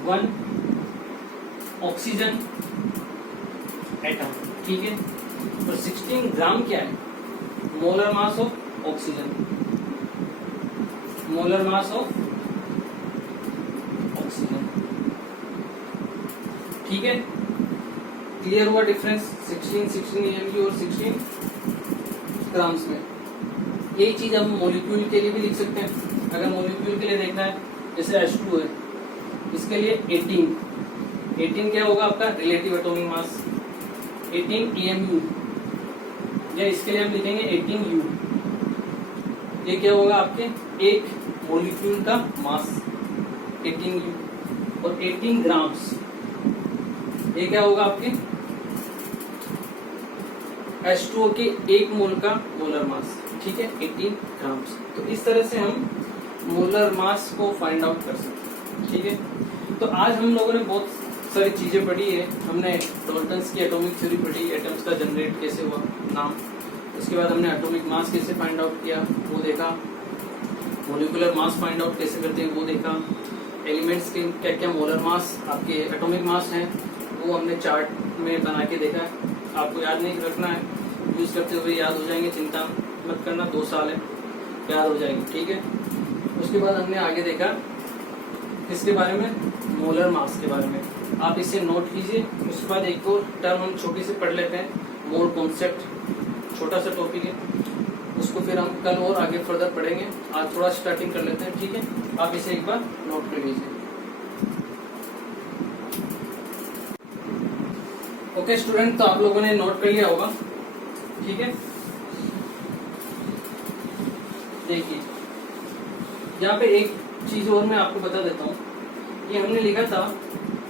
1 oxygen atom. ठीक है, और 16 ग्राम क्या है? Molar mass of oxygen, molar mass of oxygen. ठीक है, क्लियर हुआ डिफरेंस 16 AMU और 16 ग्राम्स में। यही चीज हम मॉलिक्यूल के लिए भी लिख सकते हैं। अगर मॉलिक्यूल के लिए देखना है, जैसे H2 है, इसके लिए 18 क्या होगा आपका? रिलेटिव एटॉमिक मास 18 AMU, या इसके लिए हम लिखेंगे 18U। ये क्या होगा आपके एक मॉलिक्यूल का मास 18U, और 18 ग्राम्स ये क्या होगा आपके H2O के 1 मोल का मोलर मास। ठीक है, 18 ग्राम्स। तो इस तरह से हम मोलर मास को फाइंड आउट कर सकते हैं। ठीक है, तो आज हम लोगों ने बहुत सारी चीजें पढ़ी है। हमने डाल्टन्स की एटॉमिक थ्योरी पढ़ी, एटम्स का जनरेट कैसे हुआ नाम, उसके बाद हमने एटॉमिक मास कैसे फाइंड आउट किया वो देखा, मॉलिक्यूलर मास फाइंड आउट कैसे करते हैं वो देखा, एलिमेंट्स के क्या क्या मोलर मास आपके एटॉमिक मास हैं वो हमने चार्ट में बना के देखा है। आपको याद नहीं रखना है, यूज करते हुए याद हो जाएंगे, चिंता मत करना, 2 साल है, याद हो जाएंगे। ठीक है, उसके बाद हमने आगे देखा किसके बारे में? मोलर मास के बारे में। आप इसे नोट कीजिए। उसके बाद एक और टर्म हम छोटी से पढ़ लेते हैं, मोल कॉन्सेप्ट, छोटा सा टॉपिक है, उसको फिर हम कल और आगे फर्दर पढ़ेंगे। आज थोड़ा स्टार्टिंग कर लेते हैं। ठीक है, आप इसे एक बार नोट कर लीजिए। ओके स्टूडेंट, तो आप लोगों ने नोट कर लिया होगा। ठीक है, देखिए यहाँ पे एक चीज और मैं आपको बता देता हूँ। ये हमने लिखा था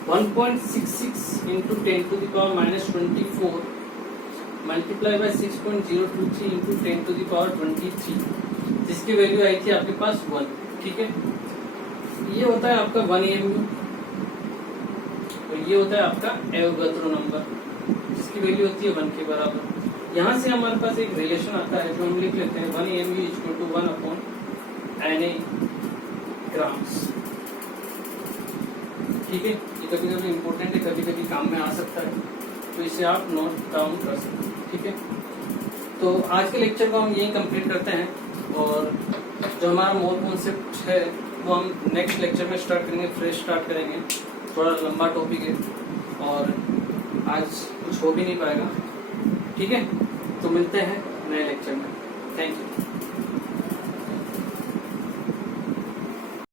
1.66 इंटू 10⁻⁻24 मल्टीप्लाई बाय 6.023 इंटू 10⁻23, जिसकी वैल्यू आई थी आपके पास 1। ठीक है, ये होता है आपका 1 AMU और ये होता है आपका एवोगाद्रो नंबर, जिसकी वैल्यू होती है 1 के बराबर। यहाँ से हमारे पास एक रिलेशन आता है जो हम लिख लेते हैं 1 AMU equal to 1/Na grams. ठीक है, ये कभी कभी इम्पोर्टेंट है, कभी कभी काम में आ सकता है, तो इसे आप नोट डाउन कर सकते हैं। ठीक है, तो आज के लेक्चर को हम यही कंप्लीट करते हैं, और जो हमारा मोल कॉन्सेप्ट है वो हम नेक्स्ट लेक्चर में स्टार्ट करेंगे, फ्रेश स्टार्ट करेंगे। थोड़ा लंबा टॉपिक है और आज कुछ हो भी नहीं पाएगा। ठीक है, तो मिलते हैं नए लेक्चर में। Thank you.